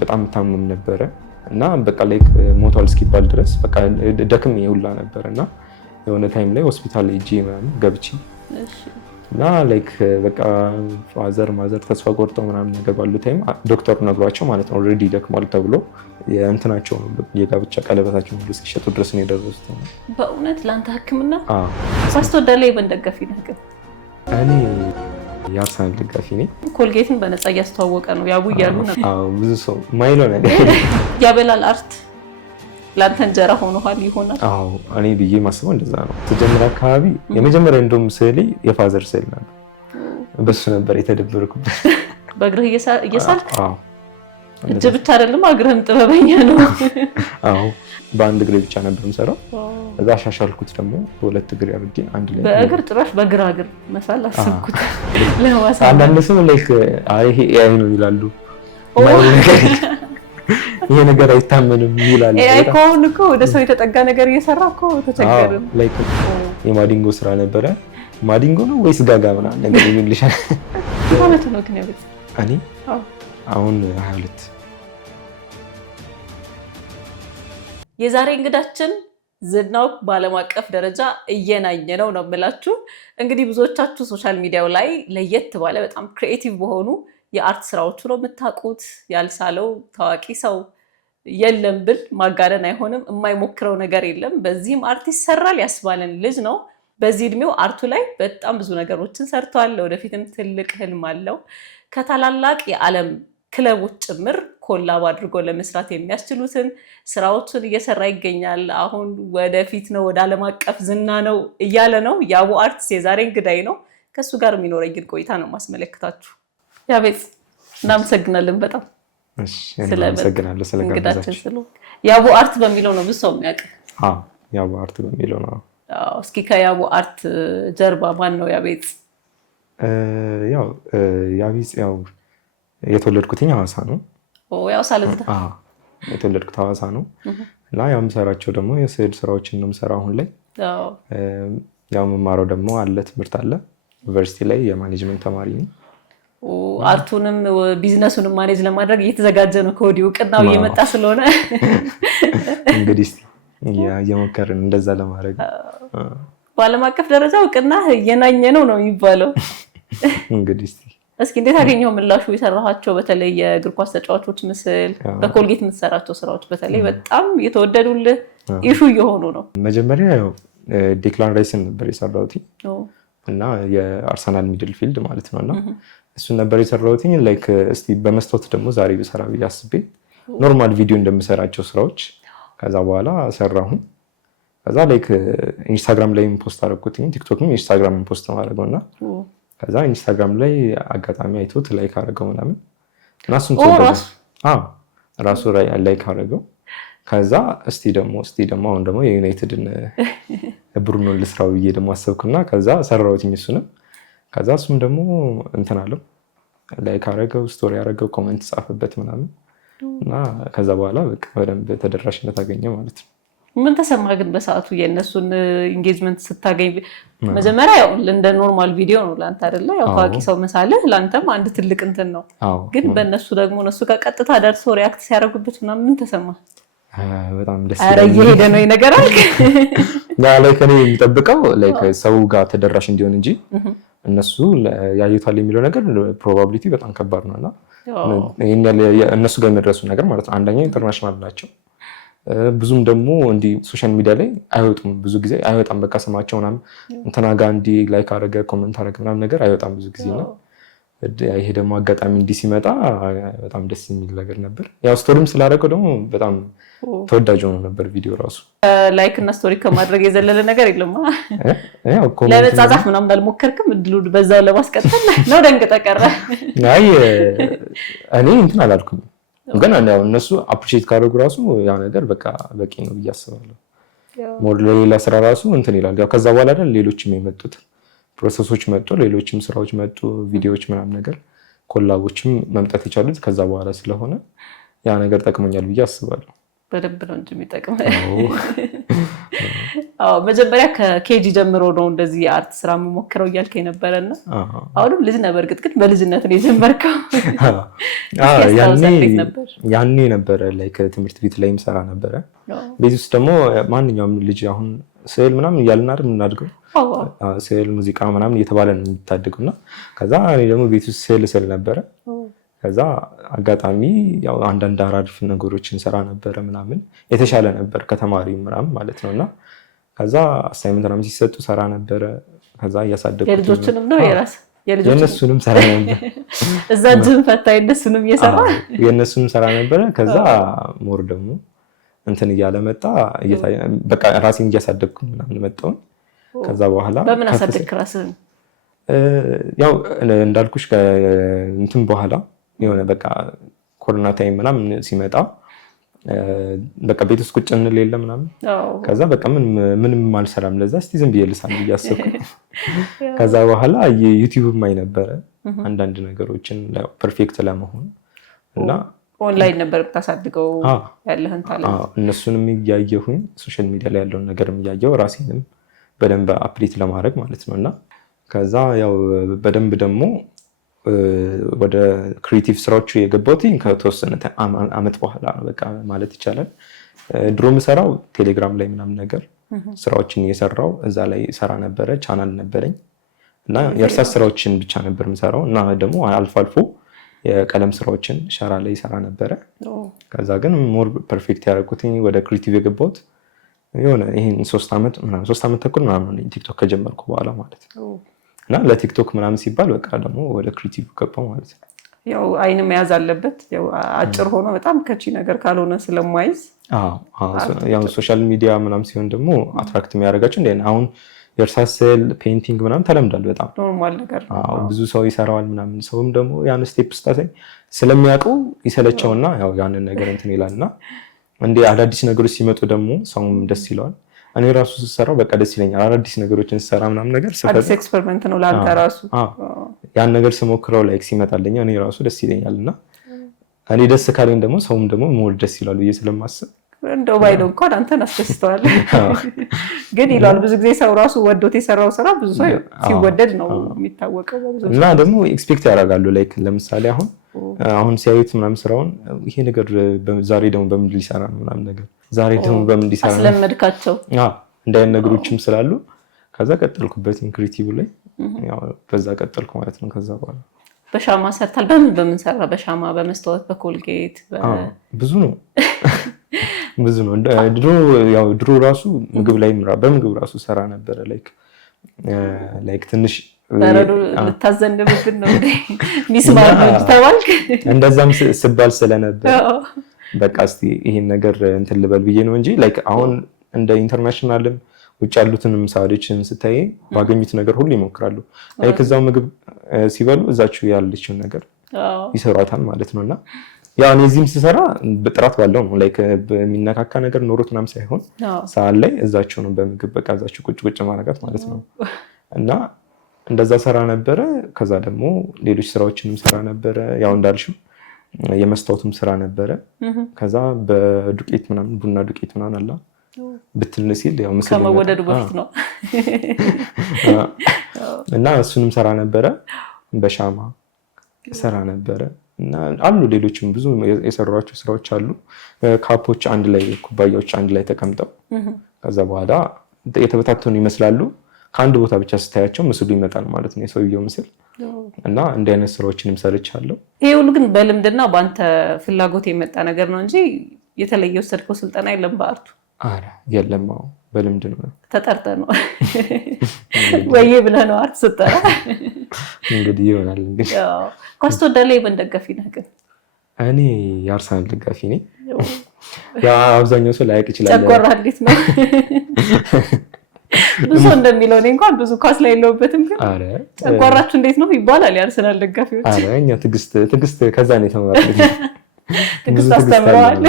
በጣም ታምም ነበረ እና በቃ ላይክ ሞቷል እስኪባል ድረስ በቃ ደክም ይውላ ነበር እና የሆነ ታይም ላይ ሆስፒታል ሄጄ ምናምን ገብቼ እና ላይክ በቃ ማዘር ተስፋ ቆርጠው ምናምን ነገር ባሉ ታይም ዶክተሩ ነግሯቸው ማለት ነው ኦልሬዲ ደክሟል ተብሎ የእንትናቸው የጋብቻ ቀለበታቸው ሁሉ እስኪሸጡ ድረስ ነው የደረሱት። በእውነት ለአንተ ህክምና ሳስተወዳለ የበንደጋፊ ነገር እኔ የአርሰናል ደጋፊ ነኝ። ኮልጌትን በነፃ እያስተዋወቀ ነው ያቡ እያሉ ነው። ብዙ ሰው ማይለው ነገር ያበላል አርት ለአንተ እንጀራ ሆኖሃል ይሆናል። እኔ ብዬ ማስበው እንደዛ ነው። ተጀምረ አካባቢ የመጀመሪያ እንደውም ስዕሌ የፋዘር ስዕል ነበር። በሱ ነበር የተደበርኩበት። በእግርህ እየሳልክ እጅ ብቻ አይደለም እግርህም ጥበበኛ ነው። በአንድ እግሬ ብቻ ነበር የምሰራው። እዛ አሻሻልኩት ደግሞ በሁለት እግሬ አድርጌ አንድ ላይ በእግር ጭራሽ በግራ እግር መሳል አሰብኩት። አንዳንድ ሰው ላይክ ይሄ ኤአይ ነው ይላሉ። ይሄ ነገር አይታመንም ይላሉ። ኤአይ ከሆነ እኮ ወደ ሰው የተጠጋ ነገር እየሰራ እኮ ተቸገርን። ላይክ የማዲንጎ ስራ ነበረ። ማዲንጎ ነው ወይስ ጋጋ ምናምን ነገር ይልሻል። ማለት ነው ግን ያበጥ እኔ አሁን 22 የዛሬ እንግዳችን ዝናው በዓለም አቀፍ ደረጃ እየናኘ ነው የምላችሁ። እንግዲህ ብዙዎቻችሁ ሶሻል ሚዲያው ላይ ለየት ባለ በጣም ክሪኤቲቭ በሆኑ የአርት ስራዎቹ ነው የምታውቁት። ያልሳለው ታዋቂ ሰው የለም ብል ማጋነን አይሆንም። የማይሞክረው ነገር የለም። በዚህም አርት ይሰራል ያስባለን ልጅ ነው። በዚህ እድሜው አርቱ ላይ በጣም ብዙ ነገሮችን ሰርቷል። ወደፊትም ትልቅ ህልም አለው። ከታላላቅ የዓለም ክለቦች ጭምር ኮላብ አድርጎ ለመስራት የሚያስችሉትን ስራዎችን እየሰራ ይገኛል። አሁን ወደፊት ነው ወደ ዓለም አቀፍ ዝና ነው እያለ ነው። ያቡ አርትስ የዛሬ እንግዳይ ነው። ከሱ ጋር የሚኖረኝን ቆይታ ነው ማስመለከታችሁ። ያቤት እናመሰግናለን በጣም ስለመሰግናለሁ ስለጋበዛችሁ። ያቡ አርት በሚለው ነው ብዙ ሰው የሚያውቅ። ያቡ አርት በሚለው ነው። እስኪ ከያቡ አርት ጀርባ ማን ነው ያቤት? ያው የተወለድኩት ሐዋሳ ነው። ያው ሳለዝዳ የተወለድኩት ሐዋሳ ነው እና ያው የምሰራቸው ደግሞ የስዕል ስራዎችን ነው የምሰራው አሁን ላይ። ያው የምማረው ደግሞ ትምህርት አለ ዩኒቨርሲቲ ላይ የማኔጅመንት ተማሪ ነኝ። አርቱንም ቢዝነሱንም ማኔጅ ለማድረግ እየተዘጋጀ ነው ከወዲሁ እውቅናው እየመጣ ስለሆነ እንግዲህ እየሞከርን እንደዛ ለማድረግ በዓለም አቀፍ ደረጃ እውቅና እየናኘ ነው የሚባለው። እንግዲህ እስኪ እንዴት አገኘው ምላሹ? የሰራሃቸው በተለይ የእግር ኳስ ተጫዋቾች ምስል በኮልጌት የምትሰራቸው ስራዎች በተለይ በጣም የተወደዱልህ ኢሹ እየሆኑ ነው። መጀመሪያ ያው ዴክላን ራይስን ነበር የሰራሁት እና የአርሰናል ሚድል ፊልድ ማለት ነውና እሱን ነበር የሰራሁት። ላይክ እስቲ በመስታወት ደግሞ ዛሬ ብሰራ ብዬ አስቤ ኖርማል ቪዲዮ እንደምሰራቸው ስራዎች ከዛ በኋላ ሰራሁኝ። ከዛ ላይክ ኢንስታግራም ላይ ፖስት አደረኩት። ቲክቶክም ኢንስታግራም ፖስት ማድረገውና ከዛ ኢንስታግራም ላይ አጋጣሚ አይቶት ላይክ አደረገው ምናምን እና እሱም ራሱ ላይክ አደረገው። ከዛ እስቲ ደግሞ አሁን ደግሞ የዩናይትድን ብሩኖን ልስራው ብዬ ደግሞ አሰብኩና ከዛ ሰራሁትኝ እሱንም። ከዛ እሱም ደግሞ እንትን አለው ላይክ አደረገው፣ ስቶሪ አደረገው፣ ኮሜንት ጻፈበት ምናምን እና ከዛ በኋላ በቃ በደንብ ተደራሽነት አገኘ ማለት ነው። ምን ተሰማ ግን በሰዓቱ የእነሱን ኢንጌጅመንት ስታገኝ? መጀመሪያ ያው እንደ ኖርማል ቪዲዮ ነው ለአንተ አይደለ? ያው ታዋቂ ሰው መሳለህ ለአንተም አንድ ትልቅ እንትን ነው። ግን በእነሱ ደግሞ እነሱ ጋር ቀጥታ ደርሶ ሪያክት ሲያደርጉበት ምናምን ምን ተሰማ? በጣም ደስ ይላል። እየሄደ ነው ነገር አልክ? ላይ ከኔ የሚጠብቀው ላይክ ሰው ጋር ተደራሽ እንዲሆን እንጂ እነሱ ያዩታል የሚለው ነገር ፕሮባቢሊቲ በጣም ከባድ ነውና እነሱ ጋር የሚደርሱ ነገር ማለት ነው። አንደኛ ኢንተርናሽናል ናቸው። ብዙም ደግሞ እንዲህ ሶሻል ሚዲያ ላይ አይወጡም፣ ብዙ ጊዜ አይወጣም። በቃ ስማቸው ምናምን እንትና ጋር እንዲህ ላይክ አደረገ ኮሜንት አደረገ ምናምን ነገር አይወጣም ብዙ ጊዜ ነው። ይሄ ደግሞ አጋጣሚ እንዲህ ሲመጣ በጣም ደስ የሚል ነገር ነበር። ያው ስቶሪም ስላደረገው ደግሞ በጣም ተወዳጅ ሆኖ ነበር ቪዲዮ ራሱ። ላይክ እና ስቶሪ ከማድረግ የዘለለ ነገር የለም። ለመጻጻፍ ምናምን አልሞከርክም? እድሉ በዛው ለማስቀጠል ነው ደንግጠ ቀረ? አይ እኔ እንትን አላልኩም፣ ግን ያው እነሱ አፕሪሺየት ካደረጉ ራሱ ያ ነገር በቃ በቂ ነው ብዬ አስባለሁ። ሞር ለሌላ ስራ ራሱ እንትን ይላል። ያው ከዛ በኋላ አይደል ሌሎችም የመጡት ፕሮሰሶች መጡ፣ ሌሎችም ስራዎች መጡ፣ ቪዲዮዎች ምናምን ነገር ኮላቦችም መምጣት የቻሉት ከዛ በኋላ ስለሆነ ያ ነገር ጠቅሞኛል ብዬ አስባለሁ። በደንብ ነው እንጂ የሚጠቅመው። መጀመሪያ ከኬጂ ጀምሮ ነው እንደዚህ የአርት ስራ መሞከረው እያልከኝ ነበረና አሁንም ልጅ ነበር ግን በልጅነት ነው የጀመርከው? ያኔ ነበረ ላይክ ትምህርት ቤት ላይም ሰራ ነበረ። ቤት ውስጥ ደግሞ ማንኛውም ልጅ አሁን ስዕል ምናምን እያልን አይደል የምናድገው? ስዕል ሙዚቃ ምናምን እየተባለ ነው የሚታደጉና ከዛ እኔ ደግሞ ቤት ውስጥ ስዕል ነበረ። ከዛ አጋጣሚ ያው አንዳንድ አራድፍ ነገሮችን ሰራ ነበረ ምናምን የተሻለ ነበር ከተማሪ ምናምን ማለት ነውና ከዛ አሳይመንት ምናምን ሲሰጡ ሰራ ነበረ። ከዛ እያሳደግኩት የልጆችንም ነው የነሱንም ሰራ ነበር። እዛ ጅም ፈታይ እነሱንም እየሰራ የነሱንም ሰራ ነበረ። ከዛ ሞር ደግሞ እንትን እያለ መጣ በቃ ራሴን እያሳደግኩ ምናምን መጣሁ። ከዛ በኋላ በምን አሳደግክ ራስህን? ያው እንዳልኩሽ እንትን በኋላ የሆነ በቃ ኮሮና ታይም ምናምን ሲመጣ በቃ ቤት ውስጥ ቁጭ እንል የለ ምናምን። ከዛ በቃ ምንም አልሰራም ለዛ እስቲ ዝም ብዬ ልሳል እያሰብኩ ከዛ በኋላ ዩቲዩብ ማይ ነበረ አንዳንድ ነገሮችን ፐርፌክት ለመሆን እና ኦንላይን ነበር ብታሳድገው ያለህን ታለንት እነሱንም እያየሁኝ ሶሻል ሚዲያ ላይ ያለውን ነገርም እያየሁ ራሴንም በደንብ አፕዴት ለማድረግ ማለት ነውና ከዛ ያው በደንብ ደግሞ ወደ ክሪኤቲቭ ስራዎች የገባሁት ከተወሰነ አመት በኋላ በቃ ማለት ይቻላል። ድሮ የምሰራው ቴሌግራም ላይ ምናምን ነገር ስራዎችን እየሰራው እዛ ላይ ሰራ ነበረ። ቻናል ነበረኝ እና የእርሳስ ስራዎችን ብቻ ነበር የምሰራው እና ደግሞ አልፎ አልፎ የቀለም ስራዎችን ሸራ ላይ ሰራ ነበረ። ከዛ ግን ሞር ፐርፌክት ያደረኩት ወደ ክሪኤቲቭ የገባሁት የሆነ ይሄን 3 አመት ተኩል ምናምን ነው ቲክቶክ ከጀመርኩ በኋላ ማለት ነው። እና ለቲክቶክ ምናምን ሲባል በቃ ደግሞ ወደ ክሪኤቲቭ ገባሁ ማለት ነው። ያው አይን መያዝ አለበት። ያው አጭር ሆኖ በጣም ከቺ ነገር ካልሆነ ስለማይዝ ያው ሶሻል ሚዲያ ምናምን ሲሆን ደግሞ አትራክት የሚያደርጋቸው እንደ አሁን የእርሳስ ስዕል ፔይንቲንግ ምናምን ተለምዷል። በጣም ኖርማል ነገር ነው። ብዙ ሰው ይሰራዋል ምናምን። ሰውም ደግሞ ያን ስቴፕ ስታሳይ ስለሚያውቀው ይሰለቸውና ያው ያንን ነገር እንትን ይላልና እንደ አዳዲስ ነገሮች ሲመጡ ደግሞ ሰውም ደስ ይለዋል። እኔ ራሱ ስሰራው በቃ ደስ ይለኛል። አዳዲስ ነገሮችን ስሰራ ምናምን ነገር አዲስ ኤክስፐሪመንት ነው ላንተ ራሱ። ያን ነገር ስሞክረው ላይክ ሲመጣልኝ እኔ ራሱ ደስ ይለኛልና እኔ ደስ ካለኝ ደግሞ ሰውም ደግሞ ሞር ደስ ይላል ብዬ ስለማስብ እንደው ባይለው እንኳን አንተን አስደስተዋል። ግን ይላል ብዙ ጊዜ ሰው ራሱ ወዶት የሰራው ስራ ብዙ ሰው ሲወደድ ነው የሚታወቀው በብዙ እና ደግሞ ኤክስፔክት ያደርጋሉ ላይክ ለምሳሌ አሁን ሲያዩት ምናምን ስራውን ይሄ ነገር ዛሬ ደግሞ በምን ሊሰራ ነው ምናምን ነገር ዛሬ ደግሞ በምን ሊሰራ ነው አስለመድካቸው። እንዳይን ነገሮችም ስላሉ ከዛ ቀጠልኩበት ክሪኤቲቭ ላይ ያው በዛ ቀጠልኩ ማለት ነው። ከዛ በኋላ በሻማ ሰርታል። በምን ሰራ? በሻማ በመስታወት በኮልጌት ብዙ ነው ድሮ ራሱ ምግብ ላይ በምግብ ራሱ ሰራ ነበረ ላይክ ትንሽ በረዶ ልታዘንብብን ነው እንዴ ሚስማር ነው ተባልክ? እንደዛም ስባል ስለነበር በቃ እስቲ ይሄን ነገር እንትን ልበል ብዬ ነው እንጂ ላይክ አሁን እንደ ኢንተርናሽናልም ውጭ ያሉትንም ሳውዲዎችን ስታይ ባገኙት ነገር ሁሉ ይሞክራሉ። ላይክ እዛው ምግብ ሲበሉ እዛችሁ ያለችውን ነገር ይሰሯታል ማለት ነውና ያው እኔ እዚህም ስሰራ በጥራት ባለው ነው ላይክ በሚነካካ ነገር ኖሮት ምናምን ሳይሆን ሳል ላይ እዛችሁ ነው በምግብ በቃ እዛችሁ ቁጭ ማረጋት ማለት ነው። እና እንደዛ ሰራ ነበረ። ከዛ ደግሞ ሌሎች ስራዎችንም ሰራ ነበረ። ያው እንዳልሽው የመስታወቱም ስራ ነበረ። ከዛ በዱቄት ምናምን ቡና ዱቄት ምናምን አላ ብትን ሲል ያው ምስል ከመወደዱ በፊት ነው እና እሱንም ሰራ ነበረ። በሻማ ሰራ ነበረ እና አሉ ሌሎችም ብዙ የሰሯቸው ስራዎች አሉ። ካፖች አንድ ላይ ኩባያዎች አንድ ላይ ተቀምጠው ከዛ በኋላ የተበታተኑ ይመስላሉ። ከአንድ ቦታ ብቻ ስታያቸው ምስሉ ይመጣል ማለት ነው የሰውየው ምስል። እና እንዲህ አይነት ስራዎችንም ሰርቻለሁ። ይሄ ሁሉ ግን በልምድና በአንተ ፍላጎት የመጣ ነገር ነው እንጂ የተለየ ወሰድከው ስልጠና የለም በአርቱ? አረ የለም። በልምድ ነው። ተጠርተህ ነው ወይ ብለህ ነው አርት ስትጠራ? እንግዲህ ይሆናል። እንግዲህ ኳስ ትወዳለህ? የምን ደጋፊ ነህ ግን? እኔ የአርሰናል ደጋፊ ነኝ። ያ አብዛኛው ሰው ላያውቅ ይችላል። ጨጓራ እንዴት ነው? ብዙ እንደሚለው እኔ እንኳን ብዙ ኳስ ላይ የለውበትም፣ ግን ጨጓራችሁ እንዴት ነው ይባላል የአርሰናል ደጋፊዎች። አረ እኛ ትዕግስት ከዛ ነው የተማርኩት። ትዕግስት አስተምረዋል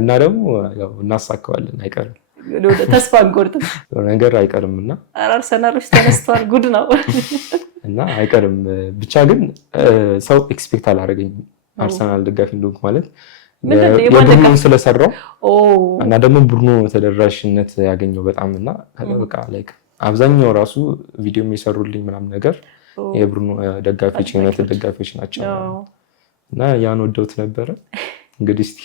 እና ደግሞ ያው እናሳካዋለን፣ አይቀርም ተስፋ አንቆርጥም ነገር አይቀርምና አርሰናሎች ተነስተዋል፣ ጉድ ነው እና አይቀርም። ብቻ ግን ሰው ኤክስፔክት አላደረገኝም አርሰናል ደጋፊ እንደሆንኩ ማለት የቡድኑን ስለሰራው እና ደግሞ ቡድኑ ተደራሽነት ያገኘው በጣም እና በቃ ላይክ አብዛኛው ራሱ ቪዲዮ የሚሰሩልኝ ምናምን ነገር የቡድኑ ደጋፊዎች የዩናይትድ ደጋፊዎች ናቸው እና ያን ወደውት ነበረ። እንግዲህ እስቲ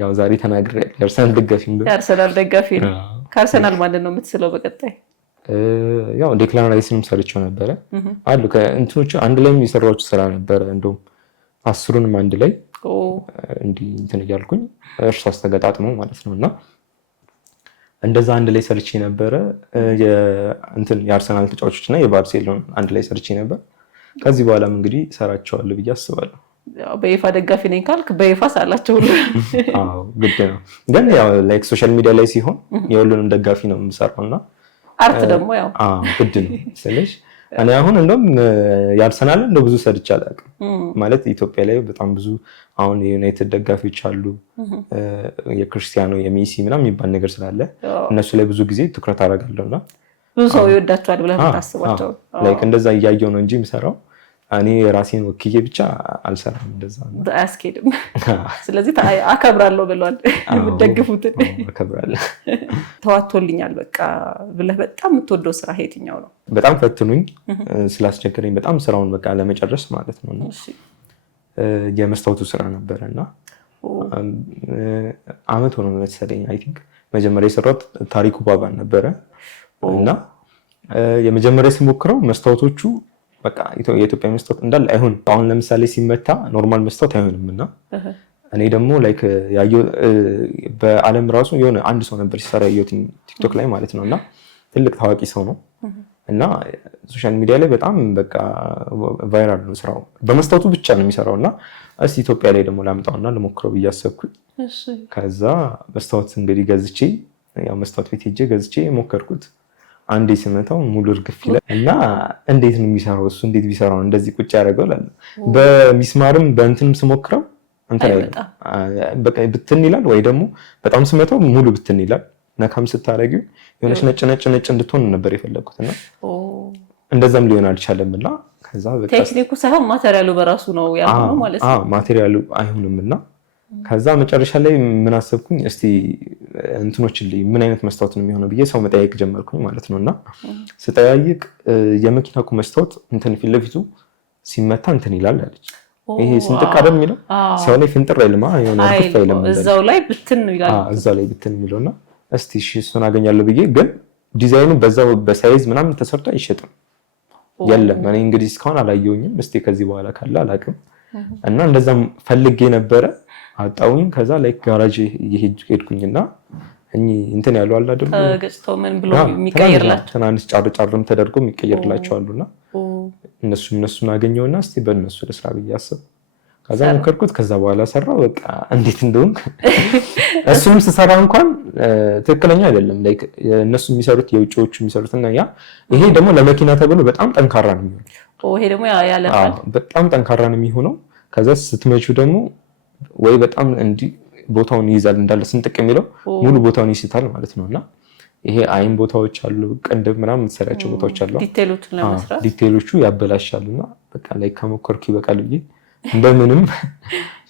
ያው ዛሬ ተናግሬያለሁ። የአርሰናል ደጋፊ ነው። የአርሰናል ደጋፊ ነው። ከአርሰናል ማለት ነው የምትስለው በቀጣይ? ያው ዴክላን ራይስንም ሰርቼው ነበረ አሉ ከእንትኖቹ አንድ ላይ የሚሰራው ስራ ነበረ። እንደውም 10ሩንም አንድ ላይ እንዲህ እንትን እያልኩኝ እርስ አስተገጣጥመው ማለት ነው እና እንደዛ አንድ ላይ ሰርቼ ነበረ። የአርሰናል ተጫዋቾች እና የባርሴሎና አንድ ላይ ሰርቼ ነበር። ከዚህ በኋላም እንግዲህ ሰራቸዋለሁ ብዬ አስባለሁ። በይፋ ደጋፊ ነኝ ካልክ በይፋ ሳላቸው ሁሉ ግድ ነው። ግን ያው ላይክ ሶሻል ሚዲያ ላይ ሲሆን የሁሉንም ደጋፊ ነው የምሰራው እና አርት ደግሞ ያው ግድ ነው ስለሽ እኔ አሁን እንደውም የአርሰናል እንደው ብዙ ሰርቼ አላውቅም። ማለት ኢትዮጵያ ላይ በጣም ብዙ አሁን የዩናይትድ ደጋፊዎች አሉ፣ የክርስቲያኖ የሜሲ ምናምን የሚባል ነገር ስላለ እነሱ ላይ ብዙ ጊዜ ትኩረት አደርጋለሁና ብዙ ሰው ይወዳቸዋል ብለህ ታስባቸው ላይክ እንደዛ እያየው ነው እንጂ የምሰራው እኔ ራሴን ወክዬ ብቻ አልሰራም። እንደዛ ነው አያስኬድም። ስለዚህ አከብራለሁ ብለዋል የምትደግፉትን አከብራለሁ። ተዋቶልኛል በቃ ብለህ በጣም የምትወደው ስራ የትኛው ነው? በጣም ፈትኑኝ ስላስቸገረኝ በጣም ስራውን በቃ ለመጨረስ ማለት ነው የመስታወቱ ስራ ነበረና አመት ሆኖ መሰለኝ አይ ቲንክ መጀመሪያ የሰራሁት ታሪኩ ባባን ነበረ እና የመጀመሪያ ሲሞክረው መስታወቶቹ በቃ የኢትዮጵያ መስታወት እንዳለ አይሆን። አሁን ለምሳሌ ሲመታ ኖርማል መስታወት አይሆንምና እኔ ደግሞ ላይክ ያየው በአለም ራሱ የሆነ አንድ ሰው ነበር ሲሰራ ያየሁት ቲክቶክ ላይ ማለት ነውና ትልቅ ታዋቂ ሰው ነው እና ሶሻል ሚዲያ ላይ በጣም በቃ ቫይራል ነው ስራው። በመስታወቱ ብቻ ነው የሚሰራውና እስቲ ኢትዮጵያ ላይ ደግሞ ላምጣውና ልሞክረው ብዬ አሰብኩኝ። ከዛ መስታወት እንግዲህ ገዝቼ ያው መስታወት ቤት ሄጄ ገዝቼ ሞከርኩት። አንዴ ስመታው ሙሉ እርግፍ ይላል እና እንዴት ነው የሚሰራው እሱ እንዴት ቢሰራው እንደዚህ ቁጭ ያደርገው ላል በሚስማርም በእንትንም ስሞክረው እንትን አይደለም በቃ ብትን ይላል ወይ ደግሞ በጣም ስመታው ሙሉ ብትን ይላል። ነካም ስታረጊው የሆነች ነጭ እንድትሆን ነበር የፈለኩትና እንደዛም ሊሆን አልቻለምና ከዛ በቃ ቴክኒኩ ሳይሆን ማቴሪያሉ በራሱ ነው ያለው ማለት ነው። ማቴሪያሉ አይሆንምና ከዛ መጨረሻ ላይ ምን አሰብኩኝ እስቲ እንትኖችን ላይ ምን አይነት መስታወት ነው የሚሆነው ብዬ ሰው መጠያየቅ ጀመርኩኝ ማለት ነውና ስጠያይቅ የመኪናው መስታወት እንትን ፊት ለፊቱ ሲመታ እንትን ይላል አለች። ይሄ ስንጥቅ አይደል የሚለው ሰው ላይ ፍንጥር አይልማ የሆነ አርፍ አይልም እዛው ላይ ብትን ይላል እዛው ላይ ብትን የሚለውና እስቲ እሺ እሱን አገኛለሁ ብዬ ግን ዲዛይኑ በዛው በሳይዝ ምናምን ተሰርቶ አይሸጥም የለም። እኔ እንግዲህ እስካሁን አላየሁኝም። እስቲ ከዚህ በኋላ ካለ አላውቅም እና እንደዛም ፈልጌ ነበረ አጣውኝ። ከዛ ላይ ጋራጅ ሄድኩኝና እንትን ያለው አለ አይደል ገጽታው ምን ብሎ የሚቀየርላቸው ትናንሽ ጫርም ተደርጎ የሚቀየርላቸው አሉና እነሱን አገኘውና እስቲ በእነሱ ለስራ ብዬ አሰብኩ። ከዛ ሞከርኩት። ከዛ በኋላ ሰራው በቃ እንዴት እንደሆነ እሱንም ስሰራ እንኳን ትክክለኛ አይደለም ላይክ እነሱ የሚሰሩት የውጪዎቹ የሚሰሩትና ያ ይሄ ደግሞ ለመኪና ተብሎ በጣም ጠንካራ ነው የሚሆነው። ይሄ ደግሞ ያለፋል በጣም ጠንካራ ነው የሚሆነው። ከዛ ስትመጪው ደግሞ ወይ በጣም እንዲ ቦታውን ይይዛል እንዳለ ስንጥቅ የሚለው ሙሉ ቦታውን ይስታል ማለት ነውና ይሄ አይን ቦታዎች አሉ ቅንድብ ምናምን የምትሰራቸው ቦታዎች አሉ ዲቴሎችን ለመስራት ዲቴሎቹ ያበላሻሉና በቃ ላይ ከሞከርኩ ይበቃል ብዬ እንደምንም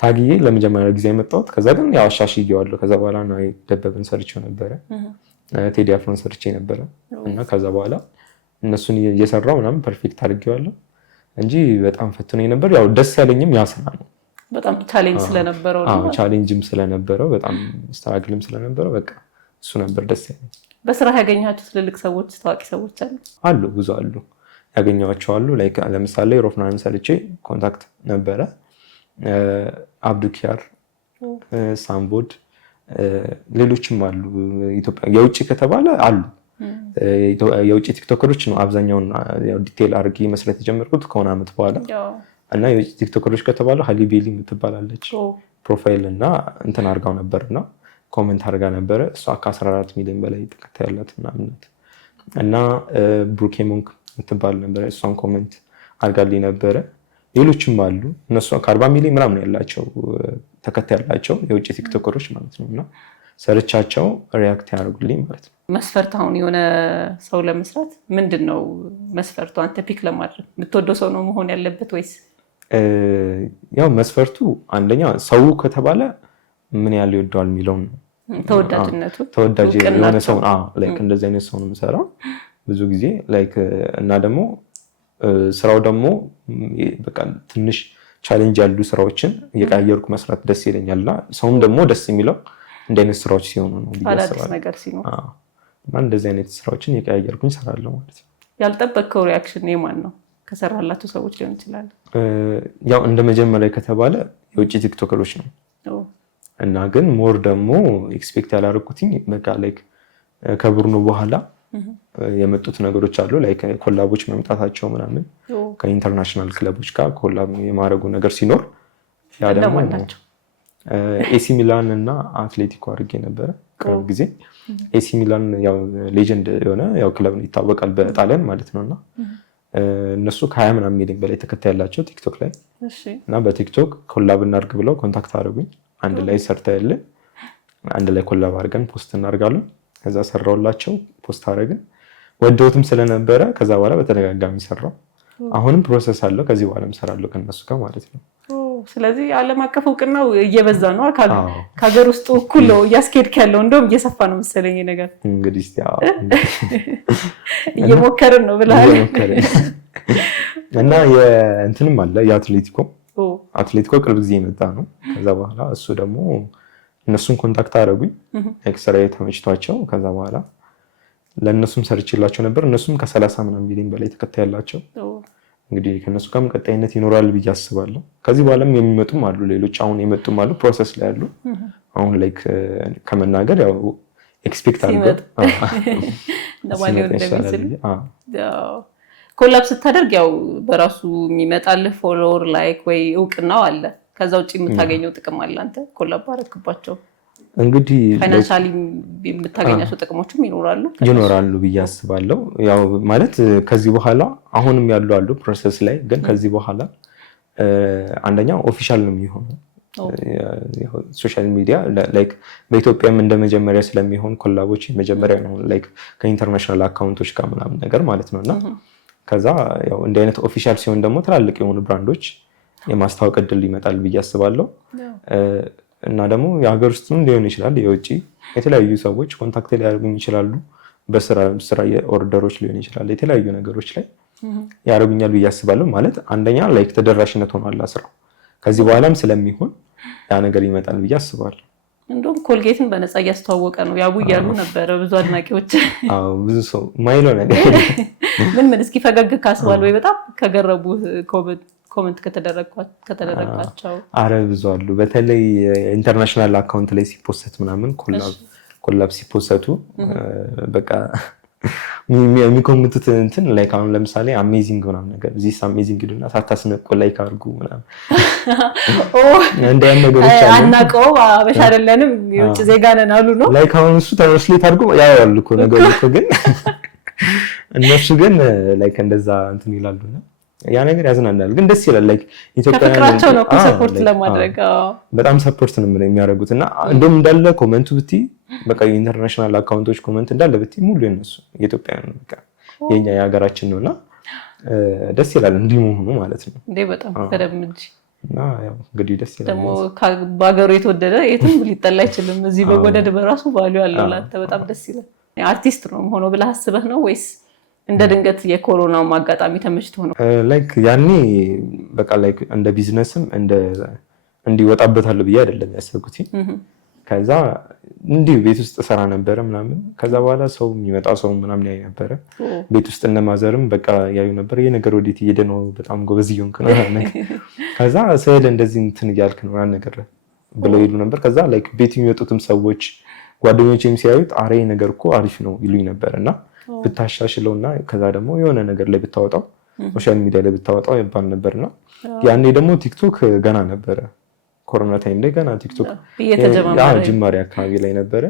ታግዬ ለመጀመሪያ ጊዜ የመጣሁት። ከዛ ግን ያው አሻሽዬዋለሁ። ከዛ በኋላ ነው ደበበን ሰርቼው ነበረ ቴዲ አፍሮን ሰርቼ ነበረ እና ከዛ በኋላ እነሱን እየሰራው ምናምን ፐርፌክት አድርጌዋለሁ እንጂ በጣም ፈትኖኝ ነበር። ያው ደስ ያለኝም ያ ስራ ነው። በጣም ቻሌንጅ ስለነበረው ነው። ቻሌንጅም ስለነበረው በጣም ስትራግልም ስለነበረው በቃ እሱ ነበር ደስ ያለኝ። በስራ ያገኛቸው ትልልቅ ሰዎች ታዋቂ ሰዎች አሉ ብዙ አሉ ያገኘዋቸው አሉ። ላይክ ለምሳሌ ሮፍናን ሰርቼ ኮንታክት ነበረ አብዱኪያር ሳምቦድ ሌሎችም አሉ። ኢትዮጵያ የውጭ ከተባለ አሉ የውጭ ቲክቶከሮች ነው አብዛኛውን ዲቴል አድርጌ መስራት የጀመርኩት ከሆነ አመት በኋላ እና የውጭ ቲክቶከሮች ከተባለ ሀሊቤሊ የምትባላለች ፕሮፋይል እና እንትን አድርጋው ነበርና ኮሜንት አድርጋ ነበረ። እሷ ከ14 ሚሊዮን በላይ ተከታይ ያላት ምናምነት እና ብሩኬ ሞንክ የምትባል ነበረ እሷን ኮሜንት አድርጋልኝ ነበረ። ሌሎችም አሉ እነሱ ከ40 ሚሊዮን ምናምን ያላቸው ተከታይ ያላቸው የውጭ ቲክቶከሮች ማለት ነውና ሰርቻቸው ሪያክት ያደርጉልኝ ማለት ነው። መስፈርት አሁን የሆነ ሰው ለመስራት ምንድነው መስፈርቱ? አንተ ፒክ ለማድረግ የምትወደው ሰው ነው መሆን ያለበት ወይስ? ያው መስፈርቱ አንደኛ ሰው ከተባለ ምን ያህል ይወደዋል የሚለውን ተወዳጅነቱ ተወዳጅ የሆነ ሰው ላይክ እንደዚህ አይነት ሰው ነው የምሰራው ብዙ ጊዜ ላይክ እና ደግሞ ስራው ደግሞ በቃ ትንሽ ቻሌንጅ ያሉ ስራዎችን እየቀያየርኩ መስራት ደስ ይለኛልና ሰውም ደግሞ ደስ የሚለው እንደዚህ አይነት ስራዎች ሲሆኑ ነው አዳዲስ ነገር ሲኖር እና እንደዚህ አይነት ስራዎችን እየቀያየርኩኝ እሰራለሁ ማለት ነው። ያልጠበቅከው ሪአክሽን የማን ነው? ከሰራላችሁ ሰዎች ሊሆን ይችላል። ያው እንደ መጀመሪያ ከተባለ የውጭ ቲክቶከሮች ነው እና ግን ሞር ደግሞ ኤክስፔክት ያላደረኩትኝ በቃ ላይክ ከብሩኖ በኋላ የመጡት ነገሮች አሉ ላይክ ኮላቦች መምጣታቸው ምናምን ከኢንተርናሽናል ክለቦች ጋር ኮላብ የማድረጉ ነገር ሲኖር ያ ደግሞ ኤሲ ሚላን እና አትሌቲኮ አድርጌ ነበረ ቅርብ ጊዜ። ኤሲ ሚላን ያው ሌጀንድ የሆነ ያው ክለብ ነው ይታወቃል በጣሊያን ማለት ነውና እነሱ ከ20 ምናምን ሚሊዮን በላይ ተከታይ ያላቸው ቲክቶክ ላይ እና በቲክቶክ ኮላብ እናድርግ ብለው ኮንታክት አድርጉኝ። አንድ ላይ ሰርተልን አንድ ላይ ኮላብ አድርገን ፖስት እናደርጋለን። ከዛ ሰራውላቸው ፖስት አደረግን ወደውትም ስለነበረ ከዛ በኋላ በተደጋጋሚ ሰራው። አሁንም ፕሮሰስ አለው ከዚህ በኋላ እሰራለሁ ከነሱ ጋር ማለት ነው። ስለዚህ ዓለም አቀፍ እውቅናው እየበዛ ነው። ከሀገር ውስጥ እኩል ነው እያስኬድክ ያለው እንደውም እየሰፋ ነው መሰለኝ ነገር እንግዲህ እየሞከርን ነው ብለሃል። እና የእንትንም አለ የአትሌቲኮ ቅርብ ጊዜ የመጣ ነው። ከዛ በኋላ እሱ ደግሞ እነሱን ኮንታክት አደረጉኝ ኤክስራይ ተመችቷቸው ከዛ በኋላ ለእነሱም ሰርችላቸው ነበር። እነሱም ከ30 ምናምን ሚሊዮን በላይ ተከታይ ያላቸው እንግዲህ ከነሱ ጋርም ቀጣይነት ይኖራል ብዬ አስባለሁ። ከዚህ በኋላም የሚመጡም አሉ ሌሎች አሁን የመጡም አሉ ፕሮሰስ ላይ ያሉ አሁን ላይክ ከመናገር ያው ኤክስፔክት አድርገው ለማንኛውም እንደሚስል ኮላብ ስታደርግ ያው በራሱ የሚመጣልህ ፎሎወር ላይክ ወይ እውቅናው አለ። ከዛ ውጪ የምታገኘው ጥቅም አለ አንተ ኮላብ አደረግባቸው እንግዲህ ፋይናንሻሊ የምታገኛቸው ጥቅሞችም ይኖራሉ ብዬ አስባለሁ። ያው ማለት ከዚህ በኋላ አሁንም ያሉ ፕሮሰስ ላይ ግን ከዚህ በኋላ አንደኛው ኦፊሻል ነው የሚሆነው ሶሻል ሚዲያ ላይክ በኢትዮጵያም እንደመጀመሪያ ስለሚሆን ኮላቦች የመጀመሪያ ነው ላይክ ከኢንተርናሽናል አካውንቶች ጋር ምናምን ነገር ማለት ነውና ከዛ ያው እንደ አይነት ኦፊሻል ሲሆን ደግሞ ትላልቅ የሆኑ ብራንዶች የማስታወቅ እድል ይመጣል ብዬ አስባለሁ። እና ደግሞ የሀገር ውስጥም ሊሆን ይችላል የውጪ የተለያዩ ሰዎች ኮንታክት ሊያደርጉኝ ይችላሉ። በስራ የኦርደሮች ሊሆን ይችላል የተለያዩ ነገሮች ላይ ያደርጉኛል ብዬ አስባለሁ። ማለት አንደኛ ላይክ ተደራሽነት ሆኗል ስራው ከዚህ በኋላም ስለሚሆን ያ ነገር ይመጣል ብዬ አስባለሁ። እንደውም ኮልጌትን በነፃ እያስተዋወቀ ነው ያቡ እያሉ ነበረ ብዙ አድናቂዎች። ብዙ ሰው ማይለው ነገር ምን እስኪ ፈገግ ካስባል ወይ በጣም ከገረቡ ኮመንት ከተደረጋቸው አረ ብዙ አሉ። በተለይ ኢንተርናሽናል አካውንት ላይ ሲፖስት ምናምን ኮላብ ሲፖስቱ በቃ የሚኮምቱት እንትን ላይክ አሁን ለምሳሌ አሜዚንግ ምናምን ነገር ዚስ አሜዚንግ ይሉና ሳታስነቁ ላይክ አድርጉ ምናምን እንደያን ነገሮች አሉ። አናቀው አበሻ አይደለንም የውጭ ዜጋ ነን አሉ ነው ላይክ አሁን እሱ ትራንስሌት አድርጎ ያያሉ እኮ ነገሮች ግን እነሱ ግን ላይክ እንደዛ እንትን ይላሉና ያ ነገር ያዝናናል ግን ደስ ይላል። ላይክ ኢትዮጵያውያን ነው ሰፖርት ለማድረግ በጣም ሰፖርት ነው የሚያደርጉትና እንደውም እንዳለ ኮሜንቱ ብቲ በቃ የኢንተርናሽናል አካውንቶች ኮሜንት እንዳለ ብቲ ሙሉ የነሱ የኢትዮጵያውያን በቃ የኛ የሀገራችን ነውና ደስ ይላል እንዲህ መሆኑ ማለት ነው እንዴ በጣም በደምብ እንጂ እና ያው እንግዲህ ደስ ይላል ደግሞ በሀገሩ የተወደደ የትም ሊጠላ አይችልም። እዚህ በወደድ በራሱ ቫልዩ አለው ላንተ በጣም ደስ ይላል። አርቲስት ነው ሆኖ ብለህ አስበህ ነው ወይስ እንደ ድንገት የኮሮናው አጋጣሚ ተመችቶ ነው? ላይክ ያኔ በቃ ላይክ እንደ ቢዝነስም እንዲወጣበታል ብዬ አይደለም ያሰብኩት። ከዛ እንዲሁ ቤት ውስጥ ሰራ ነበረ ምናምን። ከዛ በኋላ ሰው የሚመጣ ሰው ምናምን ያይ ነበረ ቤት ውስጥ እነማዘርም በቃ ያዩ ነበር ይሄ ነገር ወዴት እየሄደ ነው በጣም ጎበዝ እየሆንክ ነው ነገር። ከዛ ስለ እንደዚህ እንትን እያልክ ነው ያን ነገር ብለው ይሉ ነበር። ከዛ ላይክ ቤት የሚመጡትም ሰዎች ጓደኞቼም ሲያዩት አሬ ነገር እኮ አሪፍ ነው ይሉኝ ነበርና ብታሻሽለውና ከዛ ደግሞ የሆነ ነገር ላይ ብታወጣው ሶሻል ሚዲያ ላይ ብታወጣው ይባል ነበርና ያኔ ደግሞ ቲክቶክ ገና ነበረ ኮሮና ታይም ላይ ገና ቲክቶክ ጅማሬ አካባቢ ላይ ነበረ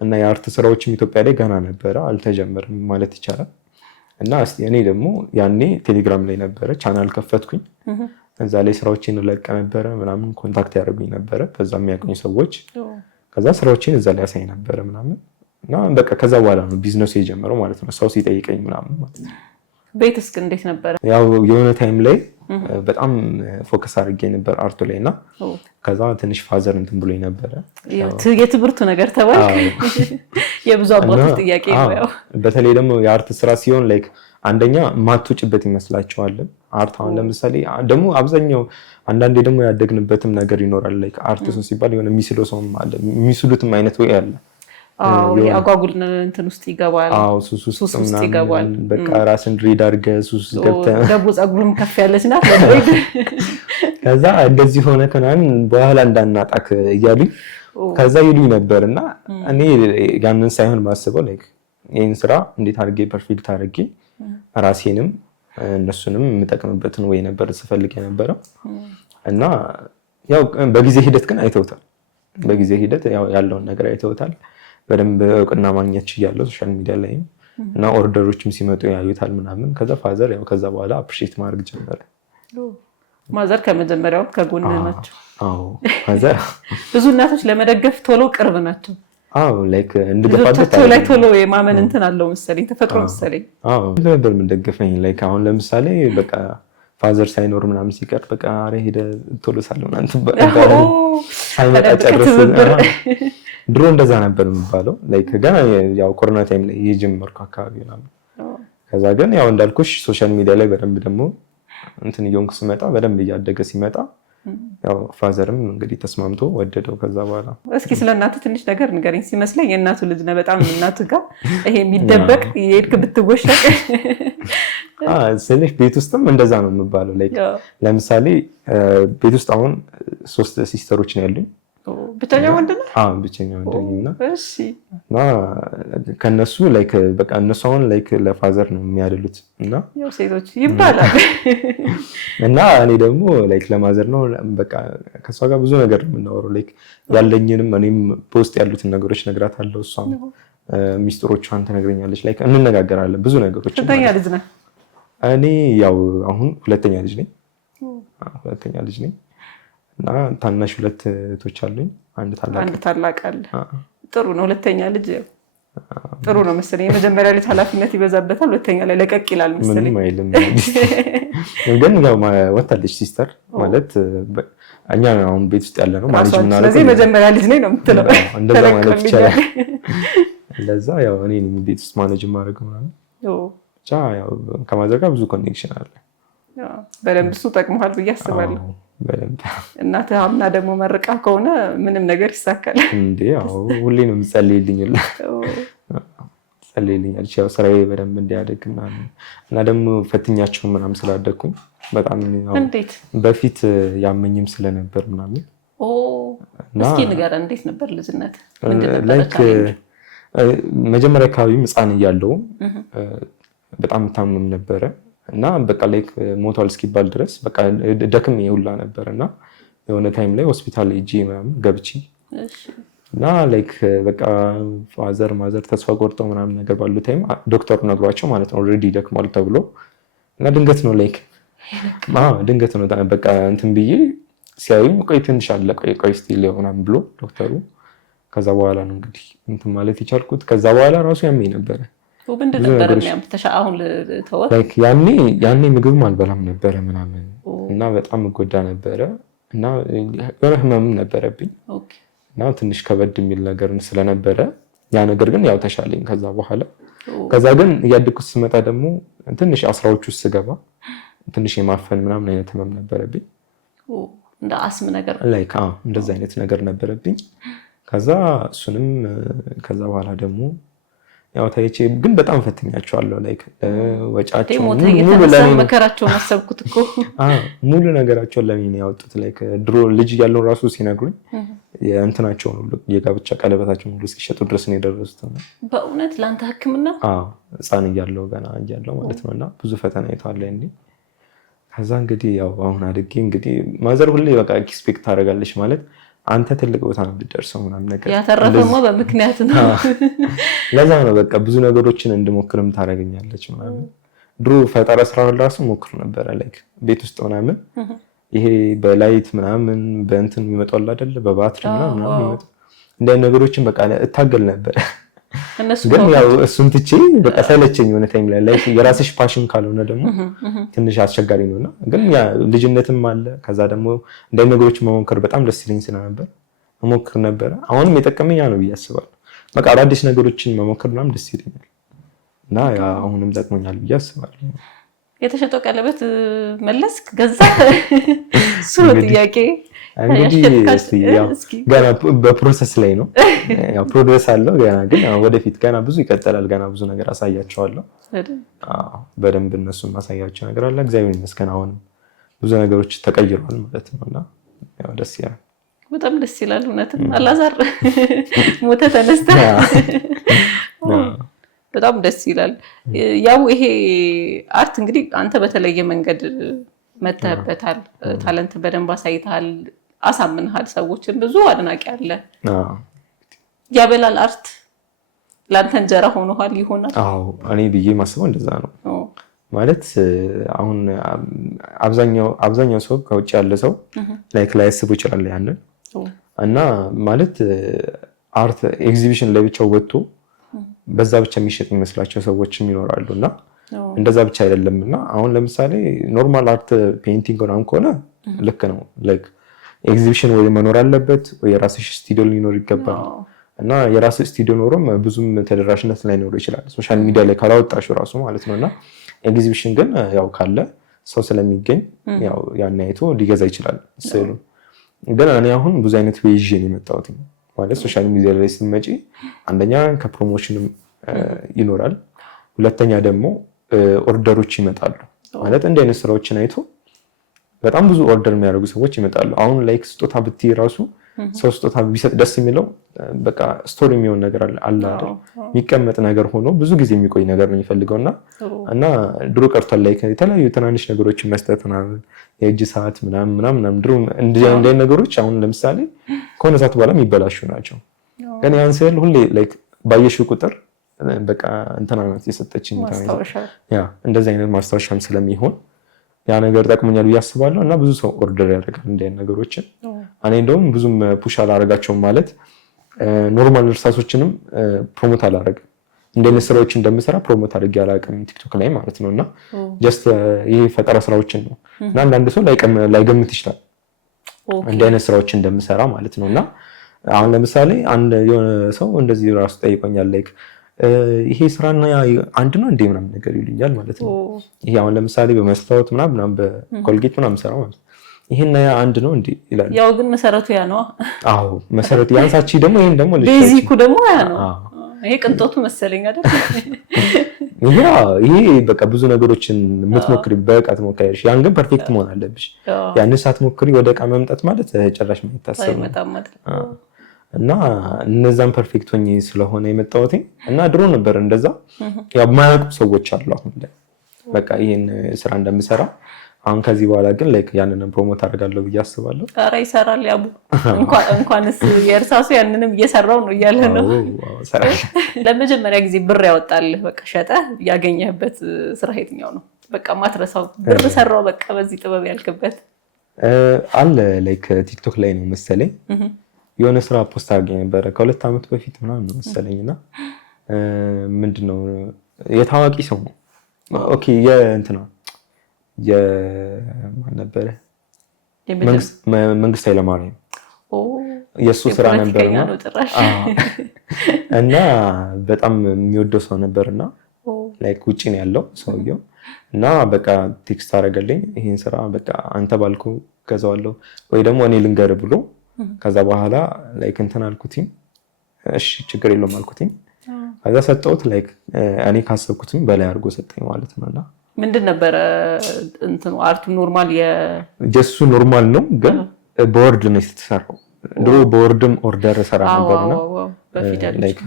እና የአርት ስራዎችም ኢትዮጵያ ላይ ገና ነበረ አልተጀመረም ማለት ይቻላል። እና እስቲ እኔ ደግሞ ያኔ ቴሌግራም ላይ ነበረ ቻናል ከፈትኩኝ እዛ ላይ ስራዎችን ለቀ ነበረ ምናምን ኮንታክት ያደርጉኝ ነበረ ከዛ የሚያውቁኝ ሰዎች ከዛ ስራዎችን እዛ ላይ ያሳይ ነበረ ምናምን እና በቃ ከዛ በኋላ ነው ቢዝነሱ የጀመረው ማለት ነው ሰው ሲጠይቀኝ ምናምን ማለት ነው። ቤትስ እንዴት ነበረ? ያው የሆነ ታይም ላይ በጣም ፎከስ አድርጌ ነበር አርቱ ላይ እና ከዛ ትንሽ ፋዘር እንትን ብሎኝ ነበረ። የትምህርቱ ነገር ተባልክ የብዙ አባቶች ጥያቄ ነው። ያው በተለይ ደግሞ የአርት ስራ ሲሆን ላይክ አንደኛ ማትወጭበት ይመስላችኋል። አርት አሁን ለምሳሌ ደግሞ አብዛኛው አንዳንዴ ደግሞ ያደግንበትም ነገር ይኖራል። ላይክ አርቲስት ሲባል የሆነ የሚስለው ሰውም አለ፣ የሚስሉትም አይነት ወይ አለ። አጓጉል እንትን ውስጥ ይገባል። ሱስ ውስጥ ይገባል። በቃ ራስን ድሬድ አድርገህ ሱስ ውስጥ ገብተህ ደግሞ ፀጉርም ከፍ ያለች ናት ከዛ እንደዚህ ሆነ ከናን በኋላ እንዳናጣክ እያሉኝ ከዛ ይሉኝ ነበር እና እኔ ያንን ሳይሆን ማስበው ላይክ ይህን ስራ እንዴት አድርጌ ፐርፌክት አድርጌ ራሴንም እነሱንም የምጠቅምበትን ወይ ነበር ስፈልግ የነበረው እና ያው በጊዜ ሂደት ግን አይተውታል። በጊዜ ሂደት ያው ያለውን ነገር አይተውታል። በደንብ እውቅና ማግኘት ችያለሁ ሶሻል ሚዲያ ላይ እና ኦርደሮችም ሲመጡ ያዩታል ምናምን። ከዛ ፋዘር ያው ከዛ በኋላ አፕሪሺየት ማድረግ ጀመረ። ማዘር ከመጀመሪያው ከጎን ናቸው። አዎ ማዘር ብዙ እናቶች ለመደገፍ ቶሎ ቅርብ ናቸው። አዎ ላይክ እንድገፋበት ላይ ቶሎ የማመን እንትን አለው መሰለኝ፣ ተፈጥሮ መሰለኝ። አዎ ነበር የምደገፈኝ። ላይክ አሁን ለምሳሌ በቃ ፋዘር ሳይኖር ምናምን ሲቀር በቃ አረ ሄደ ቶሎ ሳልሆን አንተ ሳይመጣ ጨርስ። ድሮ እንደዛ ነበር የሚባለው። ላይክ ገና ያው ኮሮና ታይም ላይ የጀመርኩ አካባቢ ምናምን። ከዛ ግን ያው እንዳልኩሽ ሶሻል ሚዲያ ላይ በደንብ ደግሞ እንትን እየሆንኩ ስመጣ በደንብ እያደገ ሲመጣ ያው ፋዘርም እንግዲህ ተስማምቶ ወደደው። ከዛ በኋላ እስኪ ስለ እናቱ ትንሽ ነገር ንገረኝ። ሲመስለኝ የእናቱ ልጅ ነው በጣም እናቱ ጋር ይሄ የሚደበቅ የሄድክ ብትወሸቅ ስልሽ ቤት ውስጥም እንደዛ ነው የሚባለው። ላይክ ለምሳሌ ቤት ውስጥ አሁን 3 ሲስተሮች ነው ያሉኝ። ብቸኛ ወንድ ነው? አዎ ብቸኛ ወንድ ነኝና እና ከነሱ ላይክ በቃ እነሱ አሁን ላይክ ለፋዘር ነው የሚያደሉት እና ያው ሴቶች ይባላል እና እኔ ደግሞ ላይክ ለማዘር ነው በቃ ከሷ ጋር ብዙ ነገር ነው የምናወራው። ላይክ ያለኝንም እኔም በውስጥ ያሉትን ነገሮች ነግራታለሁ፣ እሷም ሚስጥሮቿን ትነግረኛለች። ላይክ እንነጋገራለን ብዙ ነገሮች። ሁለተኛ ልጅ ነህ? እኔ ያው አሁን ሁለተኛ ልጅ ነኝ እና ታናሽ 2 እህቶች አሉኝ። አንድ ታላቅ አለ። ጥሩ ነው። ሁለተኛ ልጅ ጥሩ ነው መሰለኝ። የመጀመሪያ ልጅ ኃላፊነት ይበዛበታል፣ ሁለተኛ ላይ ለቀቅ ይላል መሰለኝ። ምንም አይልም ግን ያው ወታለች ሲስተር ማለት እኛ አሁን ቤት ውስጥ ያለ ነው ማለት ነው። ስለዚህ መጀመሪያ ልጅ ነኝ ነው የምትለው? እንደዛ ማለት ይቻላል። ለዛ ያው እኔ ቤት ውስጥ ማኔጅ ማድረግ ምናምን ብቻ ያው ከማዘር ጋር ብዙ ኮኔክሽን አለ። በደንብ እሱ ጠቅሞሃል ብዬ አስባለሁ። በደንብ እናትህ አምና ደግሞ መርቃ ከሆነ ምንም ነገር ይሳካል እንዴ? ያው ሁሌ ነው የምጸልይልኛለች። ያው ስራዬ በደንብ እንዲያደግ እና ደግሞ ፈትኛቸው ምናምን ስላደግኩኝ በጣም እንዴት በፊት ያመኝም ስለነበር ምናምን። እስኪ ንገረን፣ እንዴት ነበር ልጅነት? ላይክ መጀመሪያ አካባቢም ሕፃን እያለሁም በጣም ታምም ነበረ እና በቃ ላይክ ሞቷል እስኪባል ድረስ በቃ ደክም ይውላ ነበር እና የሆነ ታይም ላይ ሆስፒታል ሄጄ ምናምን ገብቼ እና ላይክ በቃ ፋዘር ማዘር ተስፋ ቆርጠው ምናምን ነገር ባሉ ታይም ዶክተሩ ነግሯቸው ማለት ነው ኦልሬዲ ደክሟል ተብሎ እና ድንገት ነው ላይክ ድንገት ነው በቃ እንትን ብዬ ሲያዩኝ ቆይ ትንሽ አለ ቆይ ስቲል ምናምን ብሎ ዶክተሩ። ከዛ በኋላ ነው እንግዲህ እንትን ማለት የቻልኩት። ከዛ በኋላ ራሱ ያመኝ ነበረ። ያኔ ምግብም አልበላም ነበረ ምናምን እና በጣም እጎዳ ነበረ እና የሆነ ህመምም ነበረብኝ እና ትንሽ ከበድ የሚል ነገር ስለነበረ ያ ነገር ግን ያው ተሻለኝ ከዛ በኋላ። ከዛ ግን እያደግኩት ስመጣ ደግሞ ትንሽ 10ዎች ውስጥ ስገባ ትንሽ የማፈን ምናምን አይነት ህመም ነበረብኝ። እንደ አስም ነገር ላይክ እንደዛ አይነት ነገር ነበረብኝ። ከዛ እሱንም ከዛ በኋላ ደግሞ ያው ታይቼ ግን በጣም ፈትኛቸዋለሁ። ላይክ ወጫቸው መከራቸውን አሰብኩት እኮ ሙሉ ነገራቸውን ለኔ ነው ያወጡት። ላይክ ድሮ ልጅ ያለው ራሱ ሲነግሩኝ የእንትናቸውን ሁሉ የጋብቻ ቀለበታቸውን ሁሉ እስኪሸጡ ድረስ ነው የደረሱት። በእውነት ለአንተ ህክምና? ህፃን እያለሁ ገና እያለሁ ማለት ነው እና ብዙ ፈተና አይተዋል እንዴ። ከዛ እንግዲህ ያው አሁን አድጌ እንግዲህ ማዘር ሁሌ በቃ ኤክስፔክት ታደርጋለች ማለት አንተ ትልቅ ቦታ ነው የምትደርሰው ምናምን ነገር ያተረፈማ በምክንያት ነው። ለዛ ነው በቃ ብዙ ነገሮችን እንድሞክርም ታደርገኛለች ምናምን። ድሮ ፈጠራ ስራውን ራሱ ሞክር ነበረ ላይክ ቤት ውስጥ ምናምን ይሄ በላይት ምናምን በእንትን ይመጣል አይደል በባትሪ ምናምን ይመጣ እንደ ነገሮችን በቃ እታገል ነበር ግን ያው እሱን ትቼ በቃ ሰለቸኝ የሆነ ታይም ላይ የራስሽ ፓሽን ካልሆነ ደግሞ ትንሽ አስቸጋሪ ነውና ግን ያ ልጅነትም አለ። ከዛ ደግሞ እንደ ነገሮች መሞከር በጣም ደስ ይለኝ ስለነበር መሞከር ነበር። አሁንም የጠቀመኝ ያ ነው ብዬ አስባለሁ። በቃ አዳዲስ ነገሮችን መሞከር ምናምን ደስ ይለኛል እና ያ አሁንም ጠቅሞኛል ብዬ አስባለሁ። የተሸጠው ቀለበት መለስክ ገዛ? እሱ ነው ጥያቄ። እንግዲህ ገና በፕሮሰስ ላይ ነው። ያው ፕሮግረስ አለው ገና፣ ግን ወደፊት ገና ብዙ ይቀጥላል። ገና ብዙ ነገር አሳያቸዋለሁ። በደንብ እነሱን ማሳያቸው ነገር አለ። እግዚአብሔር ይመስገን አሁን ብዙ ነገሮች ተቀይረዋል ማለት ነውና ያው ደስ ይላል። በጣም ደስ ይላል። እውነትም አላዛር ሞተ ተነስተ በጣም ደስ ይላል። ያው ይሄ አርት እንግዲህ አንተ በተለየ መንገድ መተህበታል። ታለንት በደንብ አሳይተሃል፣ አሳምንሃል። ሰዎችን ብዙ አድናቂ አለ። ያበላል አርት ለአንተ እንጀራ ሆኖሃል ይሆናል? አዎ እኔ ብዬ ማስበው እንደዛ ነው። ማለት አሁን አብዛኛው ሰው ከውጭ ያለ ሰው ላይክ ላያስቡ ይችላል ያንን እና ማለት አርት ኤግዚቢሽን ላይ ብቻ ወጥቶ በዛ ብቻ የሚሸጥ የሚመስላቸው ሰዎችም ይኖራሉ እና እንደዛ ብቻ አይደለምና አሁን ለምሳሌ ኖርማል አርት ፔይንቲንግ ምናምን ከሆነ ልክ ነው። ላይክ ኤግዚቢሽን ወይ መኖር አለበት ወይ የራስሽ ስቱዲዮ ሊኖር ይገባል እና የራስሽ ስቱዲዮ ኖሮም ብዙም ተደራሽነት ላይኖር ይችላል ሶሻል ሚዲያ ላይ ካላወጣሽው ራሱ ማለት ነውና ኤግዚቢሽን ግን ያው ካለ ሰው ስለሚገኝ ያው ያን አይቶ ሊገዛ ይችላል ስዕሉ። ግን እኔ አሁን ብዙ አይነት ዌይዥ ነው የመጣሁት ማለት ሶሻል ሚዲያ ላይ ስትመጪ አንደኛ ከፕሮሞሽንም ይኖራል፣ ሁለተኛ ደግሞ ኦርደሮች ይመጣሉ። ማለት እንደ አይነት ስራዎችን አይቶ በጣም ብዙ ኦርደር የሚያደርጉ ሰዎች ይመጣሉ። አሁን ላይክ ስጦታ ብትይ ራሱ ሰው ስጦታ ቢሰጥ ደስ የሚለው በቃ ስቶሪ የሚሆን ነገር አለ አይደል? የሚቀመጥ ነገር ሆኖ ብዙ ጊዜ የሚቆይ ነገር ነው የሚፈልገውና እና ድሮ ቀርቷል። ላይክ የተለያዩ ትናንሽ ነገሮችን መስጠት ምናምን የእጅ ሰዓት ምናምን ድሮ እንደ ነገሮች አሁን ለምሳሌ ከሆነ ሰዓት በኋላ የሚበላሹ ናቸው። ግን ያን ስዕል ሁሌ ላይክ ባየሽው ቁጥር በቃ እንትና ናት የሰጠችኝ ያ እንደዚህ አይነት ማስታወሻም ስለሚሆን ያ ነገር ጠቅሞኛል ብዬ አስባለሁ። እና ብዙ ሰው ኦርደር ያደርጋል እንደ አይነት ነገሮችን። እኔ እንደውም ብዙም ፑሽ አላደርጋቸውም ማለት ኖርማል እርሳሶችንም ፕሮሞት አላደርግም። እንደ አይነት ስራዎች እንደምሰራ ፕሮሞት አድርጌ አላውቅም ቲክቶክ ላይ ማለት ነውና ጀስት ይሄ ፈጠራ ስራዎችን ነው እና አንዳንድ ሰው ላይገምት ይችላል እንደ አይነት ስራዎች እንደምሰራ ማለት ነውና አሁን ለምሳሌ አንድ የሆነ ሰው እንደዚህ ራሱ ጠይቆኛል ላይክ ይሄ ስራና አንድ ነው እንዴ ምናምን ነገር ይሉኛል ማለት ነው። ይሄ አሁን ለምሳሌ በመስታወት ምናምን በኮልጌት ምናምን ሰራው ማለት ይሄና ያ አንድ ነው እንዴ ይላል። ያው ግን መሰረቱ ያ ነው። አዎ መሰረቱ ያንሳቺ ደግሞ ይሄን ደግሞ ቤዚኩ ደግሞ ያ ነው። ይሄ ቅንጦቱ መሰለኝ አይደል? ይሄ በቃ ብዙ ነገሮችን የምትሞክሪ በቃ ትሞክሪያለሽ። ያን ግን ፐርፌክት መሆን አለብሽ። ያን ሳትሞክሪ ወደ ዕቃ መምጣት ማለት ጭራሽ ማይታሰብ ነው። እና እነዛን ፐርፌክት ሆኜ ስለሆነ የመጣሁት እና ድሮ ነበር እንደዛ ያው የማያውቁ ሰዎች አሉ አሁን ላይ በቃ ይሄን ስራ እንደምሰራ። አሁን ከዚህ በኋላ ግን ላይክ ያንንም ፕሮሞት አደርጋለሁ ብዬ አስባለሁ። ኧረ ይሰራል ያቡ እንኳንስ የእርሳሱ ያንንም እየሰራው ነው እያለ ነው። ለመጀመሪያ ጊዜ ብር ያወጣልህ በቃ ሸጠህ ያገኘህበት ስራ የትኛው ነው? በቃ ማትረሳው ብር ሰራው በቃ በዚህ ጥበብ ያልክበት አለ? ላይክ ቲክቶክ ላይ ነው መሰለኝ የሆነ ስራ ፖስት አድርጌ ነበር ከ2 ዓመት በፊት ምናምን ነው መሰለኝና ምንድነው የታዋቂ ሰው ነው። ኦኬ የእንትና የማን ነበር? መንግስት ኃይለማርያም የሱ ስራ ነበርና እና በጣም የሚወደው ሰው ነበርና ላይክ ውጪ ነው ያለው ሰውየው እና በቃ ቴክስት አደረገልኝ ይሄን ስራ በቃ አንተ ባልኩ ገዛዋለሁ ወይ ደግሞ እኔ ልንገር ብሎ ከዛ በኋላ ላይክ እንትን አልኩትኝ። እሺ ችግር የለውም አልኩትኝ። ከዛ ሰጠሁት ላይክ እኔ ካሰብኩትኝ በላይ አድርጎ ሰጠኝ ማለት ነውና ምንድን ነበረ እንትኑ አርቱ ኖርማል የጀሱ ኖርማል ነው ግን በወርድ ነው የተሰራው። ድሮ በወርድም ኦርደር ሰራ ነበርና ላይክ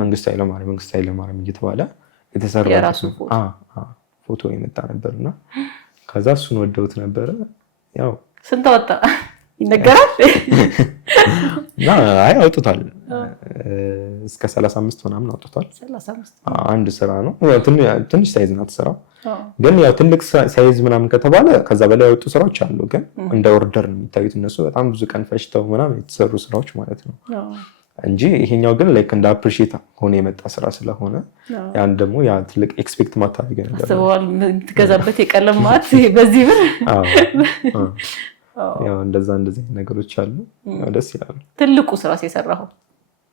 መንግስት ኃይለማርያም እየተባለ የተሰራ ፎቶ የመጣ ነበርና ከዛ እሱን ወደውት ነበረ። ያው ስንት ወጣ ይነገራል? አይ አውጥቷል እስከ 35 ምናምን አውጥቷል። 35 አንድ ስራ ነው። ያው ትንሽ ሳይዝ ናት ስራው። ግን ያው ትልቅ ሳይዝ ምናምን ከተባለ ከዛ በላይ ያወጡ ስራዎች አሉ። ግን እንደ ኦርደር ነው የሚታዩት እነሱ በጣም ብዙ ቀን ፈጅተው ምናምን የተሰሩ ስራዎች ማለት ነው። እንጂ ይሄኛው ግን ላይክ እንደ አፕሪሺየት ሆነ የመጣ ስራ ስለሆነ ያን ደግሞ ያ ትልቅ ኤክስፔክት ማታደርገ ነገር አስበዋል። የምትገዛበት የቀለም ማት በዚህ ብር ያው እንደዚህ ነገሮች አሉ። ደስ ይላል። ትልቁ ስራ የሰራው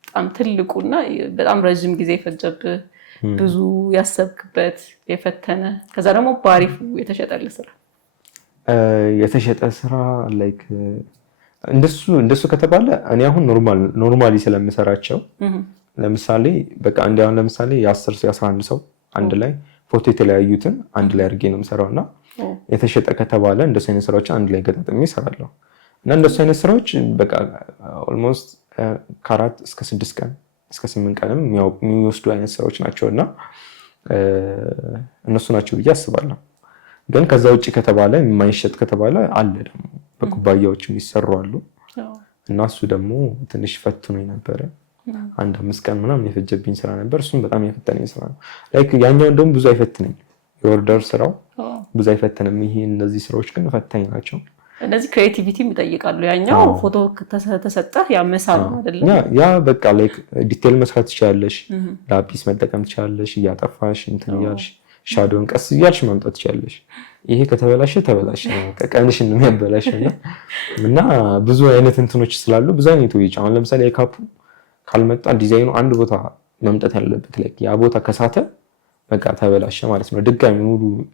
በጣም ትልቁና በጣም ረጅም ጊዜ የፈጀብህ ብዙ ያሰብክበት የፈተነ ከዛ ደግሞ ባሪፉ የተሸጠልህ ስራ የተሸጠ ስራ ላይክ እንደሱ ከተባለ እኔ አሁን ኖርማሊ ስለምሰራቸው ለምሳሌ በቃ አሁን ለምሳሌ የ10 ሰው የ11 ሰው አንድ ላይ ፎቶ የተለያዩትን አንድ ላይ አድርጌ ነው የምሰራው እና የተሸጠ ከተባለ እንደሱ አይነት ስራዎች አንድ ላይ ገጣጥሜ እሰራለሁ እና እንደሱ አይነት ስራዎች በቃ ኦልሞስት ከ4 እስከ 6 ቀን እስከ 8 ቀንም የሚወስዱ አይነት ስራዎች ናቸውና እነሱ ናቸው ብዬ አስባለሁ። ግን ከዛ ውጪ ከተባለ የማይሸጥ ከተባለ አለ ደግሞ በኩባያዎች የሚሰሩ አሉ እና እሱ ደግሞ ትንሽ ፈትኖኝ ነበረ። 1-5 ቀን ምናምን የፈጀብኝ ስራ ነበር። እሱም በጣም የፈተነኝ ስራ ነው። ላይክ ያኛው እንደውም ብዙ አይፈትነኝ የኦርደር ስራው ብዙ አይፈትንም። ይሄ እነዚህ ስራዎች ግን ፈታኝ ናቸው። እነዚህ ክሬቲቪቲ ይጠይቃሉ። ያኛው ፎቶ ተሰጠህ ያመሳል አይደለም። ያ በቃ ላይክ ዲቴል መስራት ትችላለሽ፣ ላፒስ መጠቀም ትችላለሽ፣ እያጠፋሽ እንትን እያልሽ ሻዶውን ቀስ እያልሽ ማምጣት ትችላለሽ። ይሄ ከተበላሸ ተበላሸ ነው ቀንሽን የሚያበላሽ እና ብዙ አይነት እንትኖች ስላሉ ብዙ አይነት ወይ አሁን ለምሳሌ የካፑ ካልመጣ ዲዛይኑ አንድ ቦታ መምጣት ያለበት ላይ ያ ቦታ ከሳተ በቃ ተበላሸ ማለት ነው።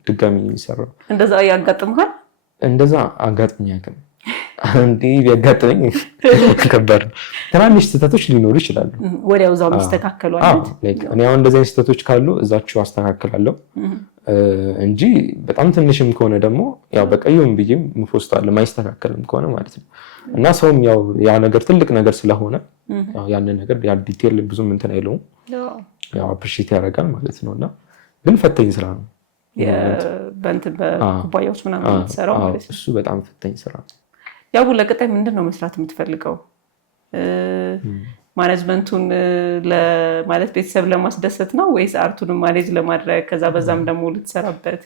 ድጋሚ የሚሰራው እንደዛ ያጋጥምሃል? እንደዛ አጋጥሞኝ ያውቃል። እንዴ ቢያጋጥመኝ ከባድ ነው። ትናንሽ ስህተቶች ሊኖሩ ይችላሉ ወዲያው እዛው የሚስተካከሉ አይደል? እኔ አሁን እንደዚህ አይነት ስህተቶች ካሉ እዛችሁ አስተካክላለሁ እንጂ በጣም ትንሽም ከሆነ ደግሞ ያው በቀዩም ብዬም ምፎስታለሁ ማይስተካከልም ከሆነ ማለት ነው። እና ሰውም ያው ያ ነገር ትልቅ ነገር ስለሆነ ያው ያንን ነገር ያ ዲቴል ብዙም እንትን አይለውም ያው አፕሪሺየት ያደርጋል ማለት ነውና ግን ፈተኝ ስራ ነው። በኩባያዎች ምናምን የምትሰራው ማለት ነው። እሱ በጣም ፈተኝ ስራ ነው። ያው ለቀጣይ ምንድን ነው መስራት የምትፈልገው? ማኔጅመንቱን ማለት ቤተሰብ ለማስደሰት ነው ወይስ አርቱንም ማኔጅ ለማድረግ ከዛ በዛም ደግሞ ልትሰራበት?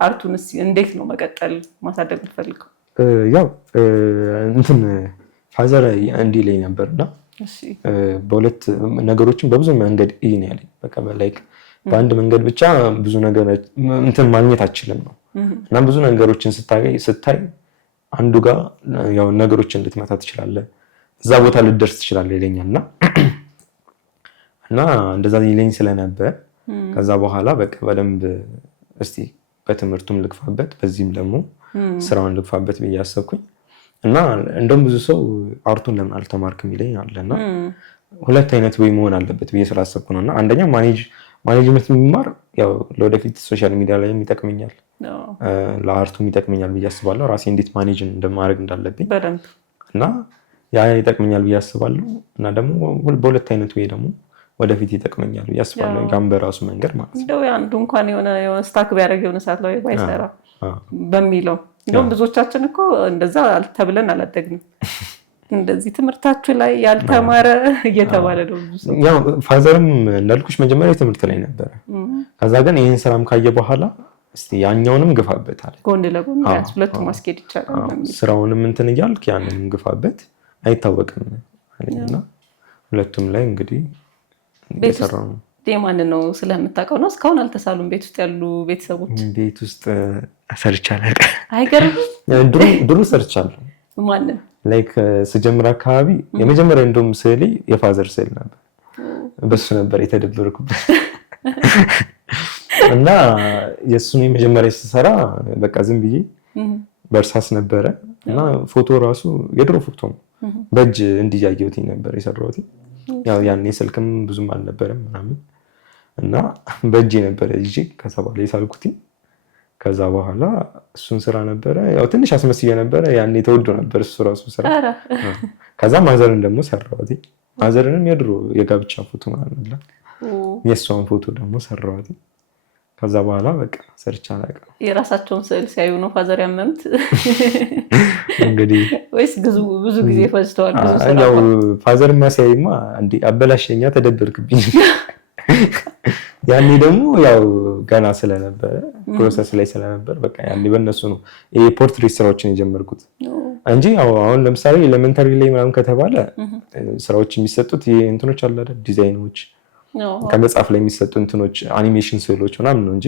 አርቱንስ እንዴት ነው መቀጠል ማሳደግ የምትፈልገው? ያው እንትን ፋዘር እንዲህ ላይ ነበርና በሁለት ነገሮችን በብዙ መንገድ ይሄን ያለኝ በቃ ላይክ በአንድ መንገድ ብቻ ብዙ ነገር እንትን ማግኘት አችልም ነው እና ብዙ ነገሮችን ስታይ አንዱ ጋር ያው ነገሮችን ልትመታ ትችላለህ፣ እዛ ቦታ ልትደርስ ትችላለህ ይለኛልና እና እንደዛ ይለኝ ስለነበር ከዛ በኋላ በቃ በደንብ እስቲ በትምህርቱም ልግፋበት በዚህም ደግሞ ስራውን ልግፋበት ብዬ አሰብኩኝ እና እንደውም ብዙ ሰው አርቱን ለምን አልተማርክም ይለኝ አለና ሁለት አይነት ወይ መሆን አለበት ብዬ ስላሰብኩ ነውና አንደኛ ማኔጅመንት የሚማር ያው ለወደፊት ሶሻል ሚዲያ ላይ ይጠቅመኛል፣ ለአርቱም ይጠቅመኛል ብዬ አስባለሁ። ራሴ እንዴት ማኔጅ እንደማድረግ እንዳለብኝ እና ያ ይጠቅመኛል ብዬ አስባለሁ እና ደግሞ በሁለት አይነት ወይ ደግሞ ወደፊት ይጠቅመኛል ብዬ አስባለሁ። ጋም በራሱ መንገድ ማለት ነው። እንደው አንዱ እንኳን የሆነ ስታክ ቢያደርግ የሆነ ሰዓት ላይ ባይሰራ በሚለው እንደውም ብዙዎቻችን እኮ እንደዛ ተብለን አላደግንም። እንደዚህ ትምህርታችሁ ላይ ያልተማረ እየተባለ ነው ብዙ ሰው። ያው ፋዘርም እንዳልኩሽ መጀመሪያ ትምህርት ላይ ነበረ። ከዛ ግን ይሄን ስራም ካየ በኋላ እስቲ ያኛውንም ግፋበታል ጎን ለጎን ሁለቱም ማስኬድ ይቻላል በሚል ስራውንም እንትን እያልክ ያንንም ግፋበት አይታወቅም አለኝና ሁለቱም ላይ እንግዲህ እየሰራው ነው። የማን ነው ስለምታውቀው ነው? እስካሁን አልተሳሉም ቤት ውስጥ ያሉ ቤተሰቦች? ቤት ውስጥ ሰርቻለሁ። አይገርምም? ድሮ ሰርቻለሁ። ማን ላይክ ስጀምር አካባቢ የመጀመሪያ እንደውም ስዕሌ የፋዘር ስዕል ነበር። በሱ ነበር የተደበርኩበት እና የእሱን የመጀመሪያ ስሰራ በቃ ዝም ብዬ በእርሳስ ነበረ እና ፎቶ ራሱ የድሮ ፎቶ ነው በእጅ እንዲያየሁት ነበር የሰራሁት። ያው ያኔ ስልክም ብዙም አልነበረም ምናምን እና በእጄ ነበረ ይዤ ከሰባ ላይ ሳልኩት። ከዛ በኋላ እሱን ስራ ነበረ ያው ትንሽ አስመስዬ ነበረ። ያኔ ተወዶ ነበር እሱ ራሱ ስራ። ከዛ ማዘርን ደግሞ ሰራሁት። ማዘርንም የድሮ የጋብቻ ፎቶ ማለት ነው የእሷን ፎቶ ደግሞ ሰራሁት። ከዛ በኋላ በቃ ሰርቻ አላውቅም። የራሳቸውን ስዕል ሲያዩ ነው ፋዘር ያመኑት እንግዲህ ወይስ ብዙ ጊዜ ፈጅተዋል? ብዙ ስራ ያው ፋዘር ማሲያይማ እንዴ አበላሸኛ ተደበርክብኝ። ያኔ ደግሞ ያው ገና ስለነበረ ፕሮሰስ ላይ ስለነበር በቃ ያኔ በእነሱ ነው ይሄ ፖርትሬት ስራዎችን የጀመርኩት እንጂ አሁን ለምሳሌ ኤሌመንተሪ ላይ ምናምን ከተባለ ስራዎች የሚሰጡት እንትኖች አለ አይደል ዲዛይኖች ከመጽሐፍ ላይ የሚሰጡ እንትኖች አኒሜሽን ስዕሎች ምናምን ነው እንጂ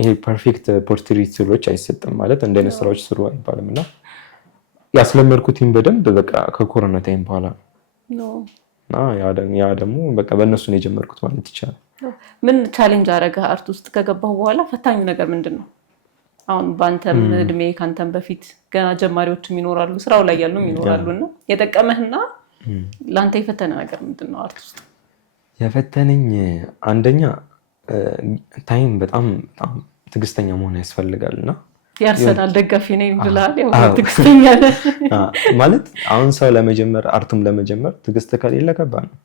ይሄ ፐርፌክት ፖርትሬት ስዕሎች አይሰጥም። ማለት እንደ አይነት ስራዎች ስሩ አይባልም። እና ያስለመድኩትኝ በደንብ በቃ ከኮሮና ታይም በኋላ ነው። ያ ደግሞ በቃ በእነሱ ነው የጀመርኩት ማለት ይቻላል። ምን ቻሌንጅ አደረገ አርት ውስጥ ከገባሁ በኋላ? ፈታኙ ነገር ምንድን ነው? አሁን በአንተም እድሜ ከአንተም በፊት ገና ጀማሪዎችም ይኖራሉ፣ ስራው ላይ ያሉም ይኖራሉ። እና የጠቀመህና ለአንተ የፈተነ ነገር ምንድን ነው አርት ውስጥ? የፈተነኝ አንደኛ ታይም በጣም ትዕግስተኛ መሆን ያስፈልጋል። እና የአርሰናል ደጋፊ ነኝ ብለሃል። ትዕግስተኛ ማለት አሁን ሰው ለመጀመር አርቱም ለመጀመር ትዕግስት ከሌለ ከባድ ነው።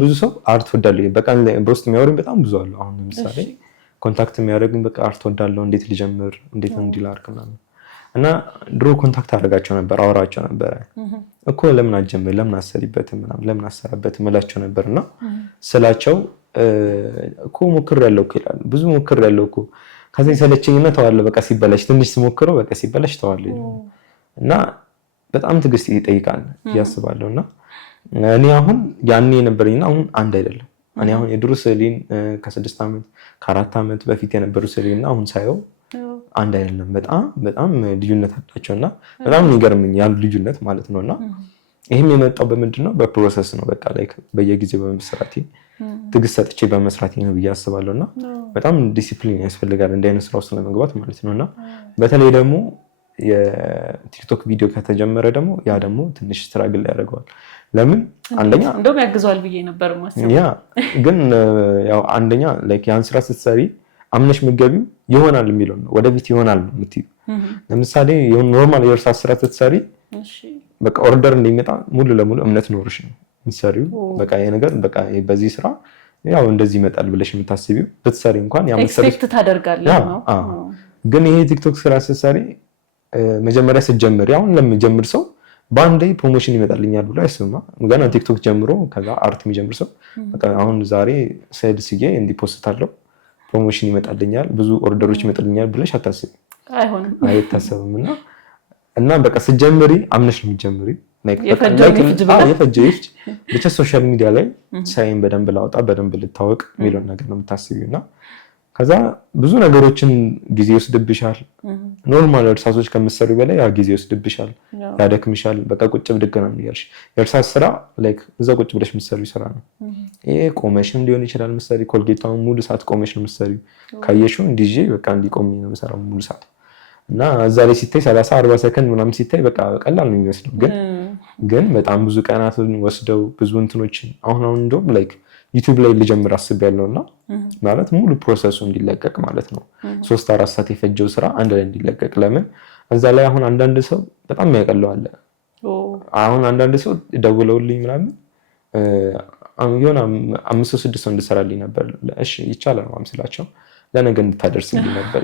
ብዙ ሰው አርት ወዳለሁ በቃ በውስጥ የሚያወሩኝ በጣም ብዙ አሉ። አሁን ለምሳሌ ኮንታክት የሚያደርጉኝ በቃ አርት ወዳለሁ፣ እንዴት ልጀምር፣ እንዴት ነው እንዲላርክ ምናምን እና ድሮ ኮንታክት አደርጋቸው ነበር፣ አወራቸው ነበር እኮ ለምን አትጀምር፣ ለምን አሰሪበትም ምናምን ለምን አሰራበትም እላቸው ነበር። እና ስላቸው እኮ ሞክሬያለሁ እኮ ይላሉ። ብዙ ሞክሬያለሁ እኮ ከዛ ይሰለቸኝና ተዋለሁ፣ በቃ ሲበላሽ ትንሽ ስሞክረው በቃ ሲበላሽ ተዋለሁ። እና በጣም ትዕግስት ይጠይቃል ያስባለሁ። እና እኔ አሁን ያኔ የነበረኝና አሁን አንድ አይደለም። እኔ አሁን የድሮ ስዕሌን ከ6 ዓመት ከ4 ዓመት በፊት የነበሩ ስዕሌና አሁን ሳየው አንድ አይደለም። በጣም ልዩነት አላቸው። እና በጣም የሚገርምኝ ያሉ ልዩነት ማለት ነው። እና ይህም የመጣው በምንድን ነው? በፕሮሰስ ነው። በቃ ላይ በየጊዜው በመስራቴ ትዕግስት ሰጥቼ በመስራቴ ነው ብዬ አስባለሁ። እና በጣም ዲሲፕሊን ያስፈልጋል እንደ አይነት ስራ ውስጥ ለመግባት ማለት ነው። እና በተለይ ደግሞ የቲክቶክ ቪዲዮ ከተጀመረ ደግሞ ያ ደግሞ ትንሽ ስትራግል ያደርገዋል። ለምን አንደኛ እንደውም ያግዘዋል ብዬ ነበር ማስበው። ያ ግን ያው አንደኛ ላይክ ያን ስራ ስትሰሪ አምነሽ ምገቢው ይሆናል የሚለው ነው። ወደፊት ይሆናል ነው የምትይው። ለምሳሌ ኖርማል የእርሳስ ስራ ስትሰሪ በቃ ኦርደር እንደሚመጣ ሙሉ ለሙሉ እምነት ኖርሽ ነው የምትሰሪው። በቃ ይሄ ነገር በቃ በዚህ ስራ ያው እንደዚህ ይመጣል ብለሽ የምታስቢው ብትሰሪ እንኳን ያ ኤክስፔክት ታደርጋለህ ነው። ግን ይሄ ቲክቶክ ስራ ስትሰሪ መጀመሪያ ስትጀምሪ አሁን ለሚጀምር ሰው በአንዴ ፕሮሞሽን ይመጣልኛል ብሎ አይስብማ። ገና ቲክቶክ ጀምሮ ከዛ አርት የሚጀምር ሰው በቃ አሁን ዛሬ ሰይድ ስዬ እንዲፖስታለሁ ፕሮሞሽን ይመጣልኛል ብዙ ኦርደሮች ይመጣልኛል ብለሽ አታስቢ። አይሆንም፣ አይታሰብም። እና በቃ ስትጀምሪ አምነሽ ነው የምትጀምሪ። የፈጀሽ ብቻ ሶሻል ሚዲያ ላይ ሳይን በደንብ ላውጣ በደንብ ልታወቅ የሚለውን ነገር ነው የምታስቢው። እና ከዛ ብዙ ነገሮችን ጊዜ ይወስድብሻል። ኖርማል እርሳሶች ከምትሰሩ በላይ ያ ጊዜ ይወስድብሻል፣ ያደክምሻል። በቃ ቁጭ ብድግ ነው የሚያልሽ። የእርሳስ ስራ ላይክ እዛ ቁጭ ብለሽ የምትሰሪው ስራ ነው። ይሄ ቆመሽም ሊሆን ይችላል የምትሰሪው። ኮልጌታውን ሙሉ ሰዓት ቆመሽ ነው የምትሰሪው። ካየሽው እንዲጄ በቃ እንዲቆም ነው የምሰራው ሙሉ ሰዓት። እና እዛ ላይ ሲታይ 30-40 ሰከንድ ምናምን ሲታይ በቃ ቀላል ነው የሚመስለው። ግን በጣም ብዙ ቀናትን ወስደው ብዙ እንትኖችን አሁን እንደውም ላይክ ዩቲዩብ ላይ ልጀምር አስቤያለሁ። እና ማለት ሙሉ ፕሮሰሱ እንዲለቀቅ ማለት ነው 3-4 ሰዓት የፈጀው ስራ አንድ ላይ እንዲለቀቅ። ለምን እዛ ላይ አሁን አንዳንድ ሰው በጣም የሚያቀለው አለ። አሁን አንዳንድ ሰው ደውለውልኝ ምናምን የሆነ 5-6 ሰው እንድሰራልኝ ነበር። እሺ ይቻላል ማለት ስላቸው ለነገ እንድታደርስልኝ ነበር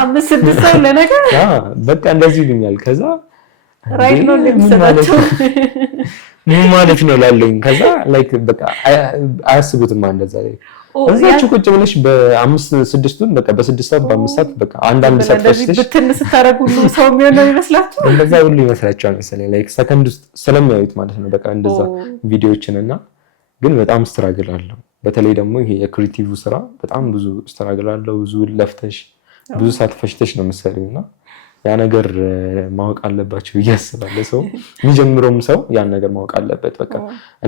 5-6 ሰው ለነገ በቃ እንደዚህ ይሉኛል። ከዛ ራይት ነው እንደሚሰጣቸው ምን ማለት ነው ላለኝ። ከዛ ላይክ በቃ አያስቡትም እንደዛ ላይ እዛችሁ ቁጭ ብለሽ በ5-6ቱን በቃ በ6 ሰዓት በ5 ሰዓት በቃ አንዳንድ ሰዓት ፈጅተሽ ብትን ስታረጉ ሁሉ ሰው የሚሆነው ይመስላችሁ እንደዛ ሁሉ ይመስላችኋል መሰለኝ። ላይክ ሰከንድ ውስጥ ስለሚያዩት ማለት ነው በቃ እንደዛ ቪዲዮዎችን። እና ግን በጣም ስትራግል አለው። በተለይ ደግሞ ይሄ የክሪኤቲቭ ስራ በጣም ብዙ ስትራግል አለው። ብዙ ለፍተሽ ብዙ ሰዓት ፈጅተሽ ነው የምትሰሪው። እና ያ ነገር ማወቅ አለባቸው ብዬ አስባለሁ። ሰው የሚጀምረውም ሰው ያን ነገር ማወቅ አለበት። በቃ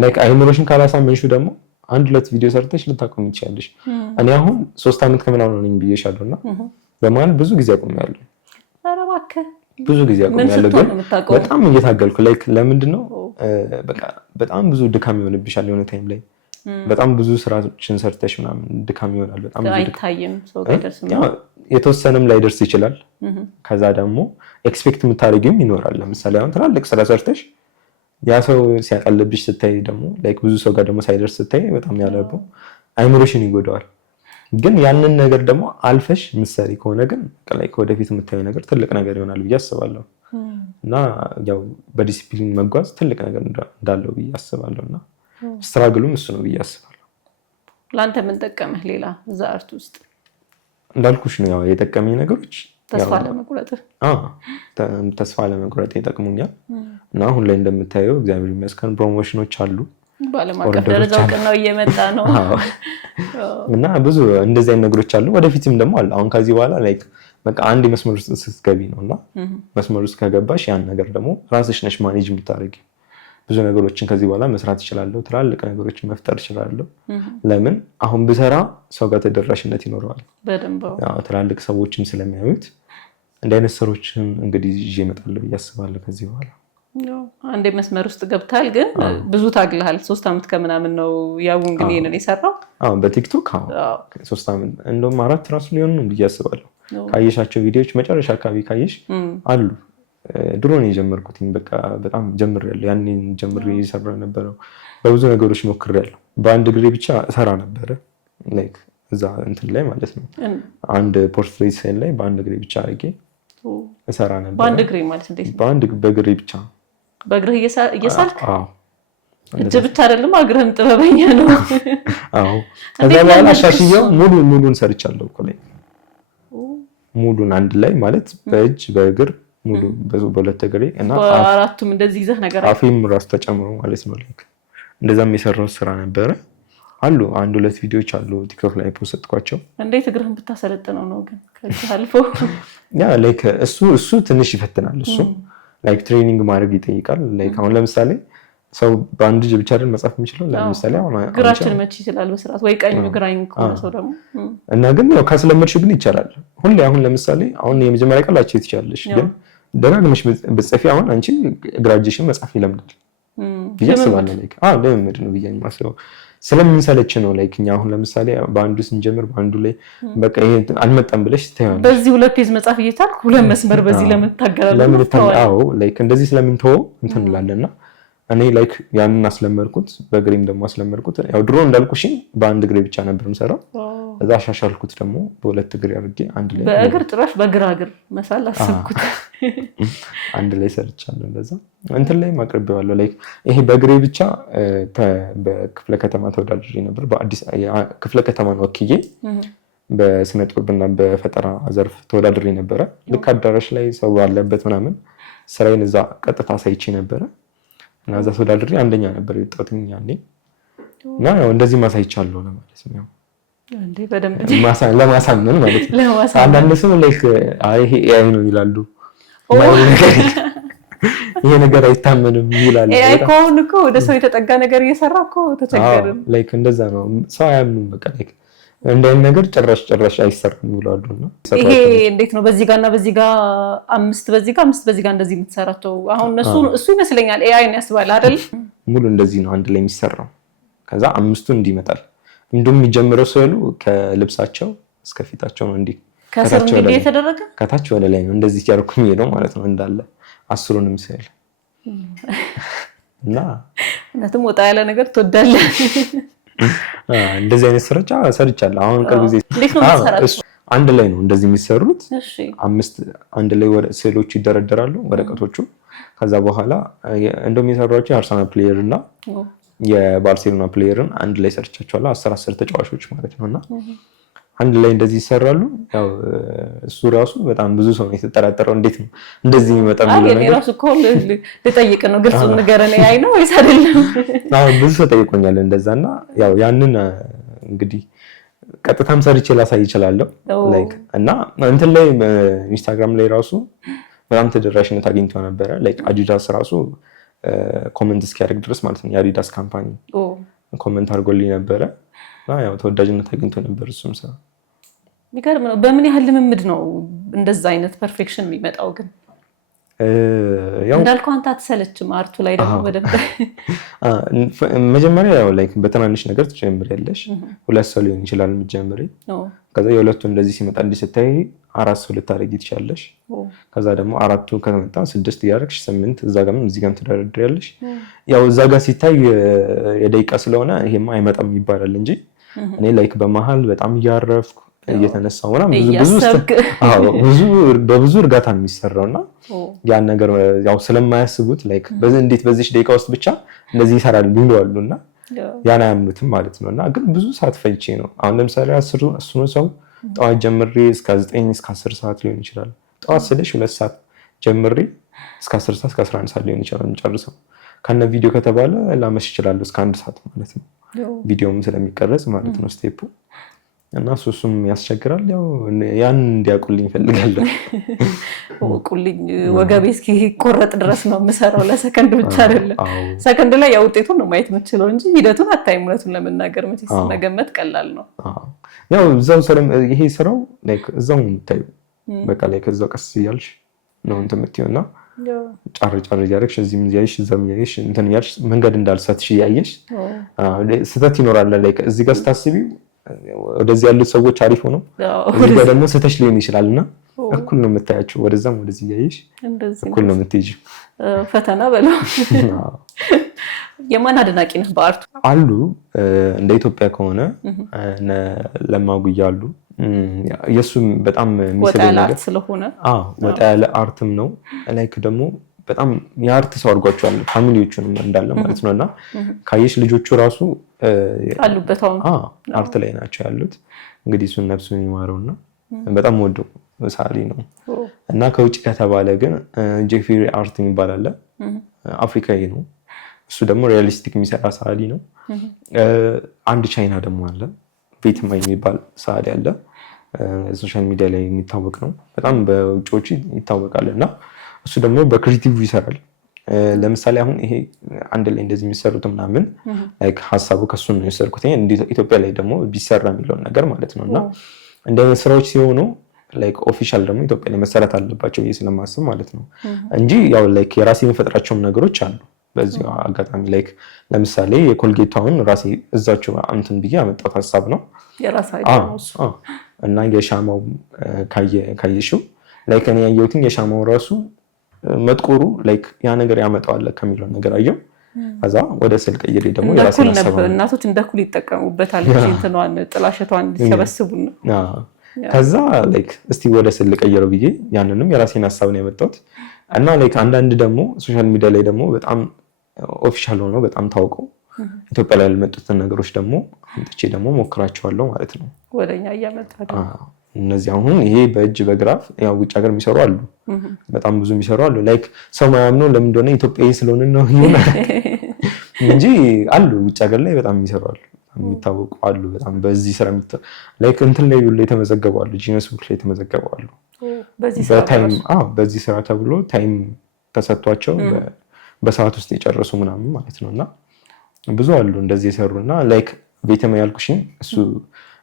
ላይክ አይምሮሽን ካላሳመንሽው ደግሞ 1-2 ቪዲዮ ሰርተሽ ልታቆም ይችላልሽ። እኔ አሁን 3 ዓመት ከምናምን ነኝ ብዬሻለሁ። እና በመሀል ብዙ ጊዜ አቆሚያለሁ። ኧረ እባክህ ብዙ ጊዜ አቆሚያለሁ። ግን በጣም እየታገልኩ ላይክ ለምንድን ነው በቃ በጣም ብዙ ድካም ይሆንብሻል የሆነ ታይም ላይ በጣም ብዙ ስራዎችን ሰርተሽ ምናምን ድካም ይሆናል። በጣም ብዙ አይታይም ሰው ጋር ደርስ ነው የተወሰነም ላይ ደርስ ይችላል። ከዛ ደግሞ ኤክስፔክት የምታደርጊውም ይኖራል። ለምሳሌ አሁን ትላልቅ ስራ ሰርተሽ ያ ሰው ሲያቀልብሽ ስታይ ደግሞ ላይክ ብዙ ሰው ጋር ደግሞ ሳይደርስ ስታይ በጣም ያለበው አይምሮሽን ይጎዳዋል። ግን ያንን ነገር ደግሞ አልፈሽ ምሳሌ ከሆነ ግን ላይክ ወደፊት የምታየው ነገር ትልቅ ነገር ይሆናል ብዬ አስባለሁ። እና ያው በዲሲፕሊን መጓዝ ትልቅ ነገር እንዳለው ብዬ አስባለሁ። እና ስትራግሉም እሱ ነው ብዬ አስባለሁ። ለአንተ ምን ጠቀመህ ሌላ እዛ አርት ውስጥ? እንዳልኩሽ ነው ያው የጠቀመኝ ነገሮች ተስፋ ለመቁረጥ ይጠቅሙኛል። እና አሁን ላይ እንደምታየው እግዚአብሔር ይመስገን ፕሮሞሽኖች አሉ፣ በዓለም አቀፍ ደረጃ እውቅናው እየመጣ ነው። እና ብዙ እንደዚህ አይነት ነገሮች አሉ። ወደፊትም ደግሞ አለ። አሁን ከዚህ በኋላ ላይክ በቃ አንድ መስመር ውስጥ ስትገቢ ነውና መስመር ውስጥ ከገባሽ ያን ነገር ደግሞ ራስሽ ነሽ ማኔጅ የምታደርጊው። ብዙ ነገሮችን ከዚህ በኋላ መስራት እችላለሁ፣ ትላልቅ ነገሮችን መፍጠር እችላለሁ። ለምን አሁን ብሰራ ሰው ጋር ተደራሽነት ይኖረዋል። ትላልቅ ሰዎችም ስለሚያዩት እንደ አይነት ስራዎችን እንግዲህ ይዤ እመጣለሁ ብዬ አስባለሁ ከዚህ በኋላ። አንዴ መስመር ውስጥ ገብታል፣ ግን ብዙ ታግልሃል። 3 ዓመት ከምናምን ነው ያው እንግዲህ ይሄንን የሰራው። በቲክቶክ 3 ዓመት እንደውም 4 ራሱ ሊሆን ነው ብዬ አስባለሁ። ካየሻቸው ቪዲዮዎች መጨረሻ አካባቢ ካየሽ አሉ። ድሮ ነው የጀመርኩት፣ በቃ በጣም ጀምሬያለሁ። ያኔ ጀምሬ እየሰራሁ ነበረው። በብዙ ነገሮች ሞክሬያለሁ። በአንድ እግሬ ብቻ እሰራ ነበረ፣ ላይክ እዛ እንትን ላይ ማለት ነው። አንድ ፖርትሬት ሳይል ላይ በአንድ እግሬ ብቻ አድርጌ እሰራ ነበር። በአንድ እግሬ ማለት እንዴት? በአንድ በእግሬ ብቻ። በእግርህ እየሳልክ? አዎ። እጅ ብቻ አይደለም፣ እግርህም ጥበበኛ ነው። አዎ። ከዛ በኋላ አሻሽየው ሙሉን ሰርቻለሁ እኮ ላይ ሙሉን አንድ ላይ ማለት በእጅ በእግር ሙሉ በሁለት እግሬ እና አራቱም እንደዚህ ይዘህ ነገር አፌም ራስ ተጨምሮ ማለት ነው። ላይክ እንደዛም የሰራው ስራ ነበረ። አሉ 1-2 ቪዲዮዎች አሉ ቲክቶክ ላይ ፖስትኳቸው። እንዴት እግርህን ብታሰለጥነው ነው ግን ከዚህ አልፎ ያ ላይክ እሱ ትንሽ ይፈትናል። እሱ ላይክ ትሬኒንግ ማድረግ ይጠይቃል። ላይክ አሁን ለምሳሌ ሰው በአንድ እጅ ብቻ አይደል መጻፍ የሚችለው። ለምሳሌ አሁን ግራችን መች ይችላል በስርዓት ወይ ቀኙ ግራኝ ከሆነ ሰው ደግሞ እና ግን ያው ካስለመድሽ ግን ይቻላል። ሁሌ አሁን ለምሳሌ አሁን የመጀመሪያ ቃላችሁ ትችያለሽ፣ ግን ደጋግመሽ ብትጽፊ አሁን አንቺ ግራጅሽን መጻፍ ይለምዳል ብዬ አስባለሁ። ላይክ ልምምድ ነው ብዬ የማስበው። ስለምንሰለች ነው። ላይክ እኛ አሁን ለምሳሌ በአንዱ ስንጀምር በአንዱ ላይ በቃ ይሄ አልመጣም ብለሽ ትተያለሽ። በዚህ 2 ፔጅ መጻፍ እየቻልኩ 2 መስመር በዚህ ለምን ታገላለህ? ላይክ እንደዚህ ስለምንተወው እንትን እንላለና እኔ ላይክ ያንን አስለመድኩት፣ በእግሬም ደግሞ አስለመድኩት። ያው ድሮ እንዳልኩሽ በአንድ እግሬ ብቻ ነበር የምሰራው። እዛ አሻሻልኩት ደግሞ በ2 እግሬ አድርጌ አንድ ላይ በእግር ጭራሽ በግራ እግር መሳል አሰብኩት። አንድ ላይ ሰርቻለሁ። እንደዛ እንትን ላይ ማቅረቢያለሁ። ላይክ ይሄ በእግሬ ብቻ በክፍለ ከተማ ተወዳድሬ ነበር። በአዲስ ክፍለ ከተማን ወክዬ በስነ ጥበብና በፈጠራ ዘርፍ ተወዳድሬ ነበረ። ልክ አዳራሽ ላይ ሰው አለበት ምናምን ስራዬን እዛ ቀጥታ ሳይቼ ነበረ እና እዛ ተወዳድሬ አንደኛ ነበር የወጣሁት ያኔ። እና ያው እንደዚህ ማሳይቻለሁ ለማለት ነው። እንዴ በደንብ ለማሳመን ማለት ነው። አንዳንድ ሰው ላይክ ይሄ ኤአይ ነው ይላሉ። ይሄ ነገር አይታመንም ይላሉ። ኤአይ ከሆነ እኮ ወደ ሰው የተጠጋ ነገር እየሰራ እኮ ተቸገርን። ላይክ እንደዛ ነው። ሰው አያምኑም። በቃ ላይክ እንደዚህ ነገር ጭራሽ አይሰራም ይላሉና ይሄ እንዴት ነው በዚህ ጋርና በዚህ ጋር 5 በዚህ ጋር 5 በዚህ ጋር እንደዚህ የምትሰራቸው? አሁን እሱ ይመስለኛል ኤአይ ነው ያስባል አይደል? ሙሉ እንደዚህ ነው አንድ ላይ የሚሰራው። ከዛ 5ቱ እንዲመጣል እንደውም የሚጀምረው ስዕሉ ከልብሳቸው እስከ ፊታቸው ነው። እንዲህ ከስር እንዲህ የተደረገ ከታች ወደ ላይ ነው እንደዚህ ያርኩኝ ሄደው ማለት ነው እንዳለ 10ሩንም ስዕል እና እናንተም ወጣ ያለ ነገር ትወዳለህ። እንደዚህ አይነት ስራጫ ሰርቻለሁ። አሁን ቅርብ ጊዜ አንድ ላይ ነው እንደዚህ የሚሰሩት። 5 አንድ ላይ ስዕሎቹ ይደረደራሉ ወረቀቶቹ። ከዛ በኋላ እንደውም የሰሯቸው የአርሰናል ፕሌየር እና የባርሴሎና ፕሌየርን አንድ ላይ ሰርቻቸዋለሁ። 10 ተጫዋቾች ማለት ነውና አንድ ላይ እንደዚህ ይሰራሉ። ያው እሱ ራሱ በጣም ብዙ ሰው ነው የተጠራጠረው። እንዴት ነው እንደዚህ የሚመጣ ነው? እኔ ራሱ እኮ ልጠይቅ ነው ግልጽ ንገረን ያይ ነው ወይስ አይደለም? ብዙ ሰው ጠይቆኛል እንደዛና ያው ያንን እንግዲህ ቀጥታም ሰርቼ ላሳይ እችላለሁ። ላይክ እና እንትን ላይ ኢንስታግራም ላይ ራሱ በጣም ተደራሽነት አግኝቶ ነበረ። ላይክ አዲዳስ ራሱ ኮሜንት እስኪያደርግ ድረስ ማለት ነው የአዲዳስ ካምፓኒ ኮሜንት አድርጎልኝ ነበረ እና ያው ተወዳጅነት አግኝቶ ነበር እሱም ሰው። የሚገርም ነው። በምን ያህል ልምምድ ነው እንደዛ አይነት ፐርፌክሽን የሚመጣው? ግን እንዳልከው አንተ አትሰለችም አርቱ ላይ ደግሞ በደንብ መጀመሪያ ያው ላይክ በትናንሽ ነገር ትጀምሪያለሽ። 2 ሰው ሊሆን ይችላል የምትጀምሪ። ከዛ የሁለቱ እንደዚህ ሲመጣ እንዲህ ስታይ 4 ሰው ልታደርጊ ትችላለሽ። ከዛ ደግሞ 4ቱ ከመጣ 6 እያደረግሽ 8 እዛ ጋርም እዚህ ጋርም ትደረድሪያለሽ። ያው እዛ ጋር ሲታይ የደቂቃ ስለሆነ ይሄማ አይመጣም ይባላል እንጂ እኔ ላይክ በመሃል በጣም እያረፍኩ እየተነሳው ብዙ በብዙ እርጋታ ነው የሚሰራውና ያን ነገር ያው ስለማያስቡት ላይክ እንዴት በዚህ ደቂቃ ውስጥ ብቻ እንደዚህ ይሰራል ይሉአሉና ያን አያምኑትም ማለት ነውና ግን ብዙ ሰዓት ፈጅቼ ነው። አሁን ለምሳሌ 10 ሰው ጠዋት ጀምሬ እስከ 9 እስከ 10 ሰዓት ሊሆን ይችላል። ጠዋት ስልሽ 2 ሰዓት ጀምሬ እስከ 10 ሰዓት እስከ 11 ሰዓት ሊሆን ይችላል ጨርሰው። ከነ ቪዲዮ ከተባለ ላመሽ ይችላል እስከ 1 ሰዓት ማለት ነው። ቪዲዮም ስለሚቀረጽ ማለት ነው ስቴፑ እና እሱም ያስቸግራል። ያው ያን እንዲያውቁልኝ እፈልጋለሁ። ቁልኝ ወገቤ እስኪ ቆረጥ ድረስ ነው የምሰራው፣ ለሰከንድ ብቻ አይደለም። ሰከንድ ላይ ያው ውጤቱን ነው ማየት የምትችለው እንጂ ሂደቱን አታይም። እውነቱን ለመናገር መቼስ መገመት ቀላል ነው። ያው እዛው ይሄ ስራው ላይክ እዛው ነው የምታዩ። በቃ ላይክ እዛው ቀስ እያልሽ ነው እንትን የምትይው እና ጫር እያደረግሽ እዚህም እያየሽ እዛም እያየሽ እንትን እያልሽ መንገድ እንዳልሳትሽ እያየሽ ስህተት ይኖራል። ላይክ እዚህ ጋር ስታስቢው ወደዚህ ያሉት ሰዎች አሪፍ ሆነው እዚህ ጋር ደግሞ ስህተት ሊሆን ይችላልና እኩል ነው የምታያቸው። ወደዛም ወደዚህ እያየሽ እኩል ነው የምትሄጂው። ፈተና በለው። የማን አድናቂ ነህ በአርቱ? አሉ እንደ ኢትዮጵያ ከሆነ ለማጉያ አሉ። የእሱም በጣም የሚስበኝ ነገር ስለሆነ ወጣ ያለ አርትም ነው። ላይክ ደግሞ በጣም የአርት ሰው አድርጓቸዋል ፋሚሊዎቹንም እንዳለ ማለት ነው። እና ካየሽ ልጆቹ ራሱ አሉበት አርት ላይ ናቸው ያሉት። እንግዲህ እሱን ነፍሱን ይማረውና በጣም ወደው ሳሊ ነው። እና ከውጭ ከተባለ ግን ጄፍሪ አርት የሚባል አለ፣ አፍሪካዊ ነው። እሱ ደግሞ ሪያሊስቲክ የሚሰራ ሳሊ ነው። አንድ ቻይና ደግሞ አለ፣ ቬትማ የሚባል ሳሊ አለ። ሶሻል ሚዲያ ላይ የሚታወቅ ነው፣ በጣም በውጭዎቹ ይታወቃል። እና እሱ ደግሞ በክሪኤቲቭ ይሰራል። ለምሳሌ አሁን ይሄ አንድ ላይ እንደዚህ የሚሰሩት ምናምን ላይክ ሀሳቡ ከሱ ነው የወሰድኩት። ኢትዮጵያ ላይ ደግሞ ቢሰራ የሚለውን ነገር ማለት ነው። እና እንደ ስራዎች ሲሆኑ ላይክ ኦፊሻል ደግሞ ኢትዮጵያ ላይ መሰራት አለባቸው ብዬ ስለማስብ ማለት ነው እንጂ ያው ላይክ የራሴ የሚፈጥራቸውም ነገሮች አሉ። በዚህ አጋጣሚ ላይክ ለምሳሌ የኮልጌቷን ራሴ እዛቸው እንትን ብዬ ያመጣሁት ሀሳብ ነው እና የሻማው ካየሽው ላይክ እኔ ያየሁትን የሻማው ራሱ መጥቆሩ ላይክ ያ ነገር ያመጣዋል ከሚለው ነገር አየው። ከዛ ወደ ስል ቀይሬ ደግሞ የራሴን ሀሳብ እናቶች እንደኩል ይጠቀሙበታል እንትኗን ጥላሸቷን እንዲሰበስቡና ከዛ ላይክ እስቲ ወደ ስል ቀይረው ብዬ ያንንም የራሴን ሀሳብ ነው ያመጣሁት። እና ላይክ አንዳንድ ደግሞ ሶሻል ሚዲያ ላይ ደግሞ በጣም ኦፊሻል ሆነው በጣም ታውቀው ኢትዮጵያ ላይ ያልመጡትን ነገሮች ደግሞ አምጥቼ ደግሞ ሞክራቸዋለሁ ማለት ነው ወደኛ እያመጣሁ። እነዚህ አሁን ይሄ በእጅ በግራፍ ያው ውጭ ሀገር የሚሰሩ አሉ፣ በጣም ብዙ የሚሰሩ አሉ። ላይክ ሰው ማያምነው ለምን እንደሆነ ኢትዮጵያዊ ስለሆነ ነው እንጂ አሉ ውጭ ሀገር ላይ በጣም የሚሰሩ አሉ፣ የሚታወቁ አሉ። በጣም በዚህ ስራ ላይክ እንትን ላይ ሁሉ የተመዘገቡ አሉ፣ ጂነስ ቡክ ላይ የተመዘገቡ አሉ። በዚህ ስራ ተብሎ ታይም ተሰጥቷቸው በሰዓት ውስጥ የጨረሱ ምናምን ማለት ነው። እና ብዙ አሉ እንደዚህ የሰሩና ላይክ ቤተማ ያልኩሽኝ እሱ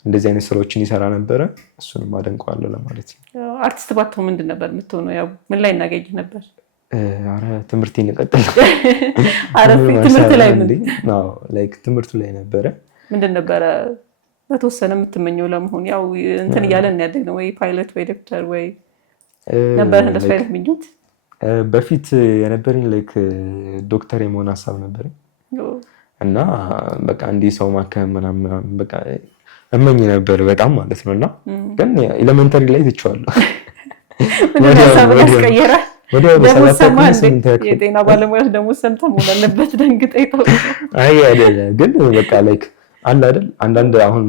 እንደዚህ አይነት ስራዎችን ይሰራ ነበረ። እሱንም አደንቀዋለሁ ለማለት ነው። አርቲስት ባትሆን ምንድን ነበር የምትሆነው? ያው ምን ላይ እናገኝ ነበር? አረ ትምህርቴን እቀጥል። ትምህርት ላይ ምን ነው? ላይክ ትምህርቱ ላይ ነበረ። ምንድን ነበረ በተወሰነ የምትመኘው ለመሆን? ያው እንትን እያለን ያደግነው ወይ ፓይለት ወይ ዶክተር ወይ ነበር እንደሱ አይነት ምኞት? በፊት የነበረኝ ላይክ ዶክተር የመሆን ሀሳብ ነበረኝ እና በቃ እንዲህ ሰው ማከም ምናምን በቃ እመኝ ነበር በጣም ማለት ነው። እና ግን ኤሌመንተሪ ላይ ትቼዋለሁ። የጤና ባለሙያዎች ደግሞ ሰምተው መሆን አለበት ደንግጠው ግን በቃ ላይክ አለ አይደል አንዳንድ አሁን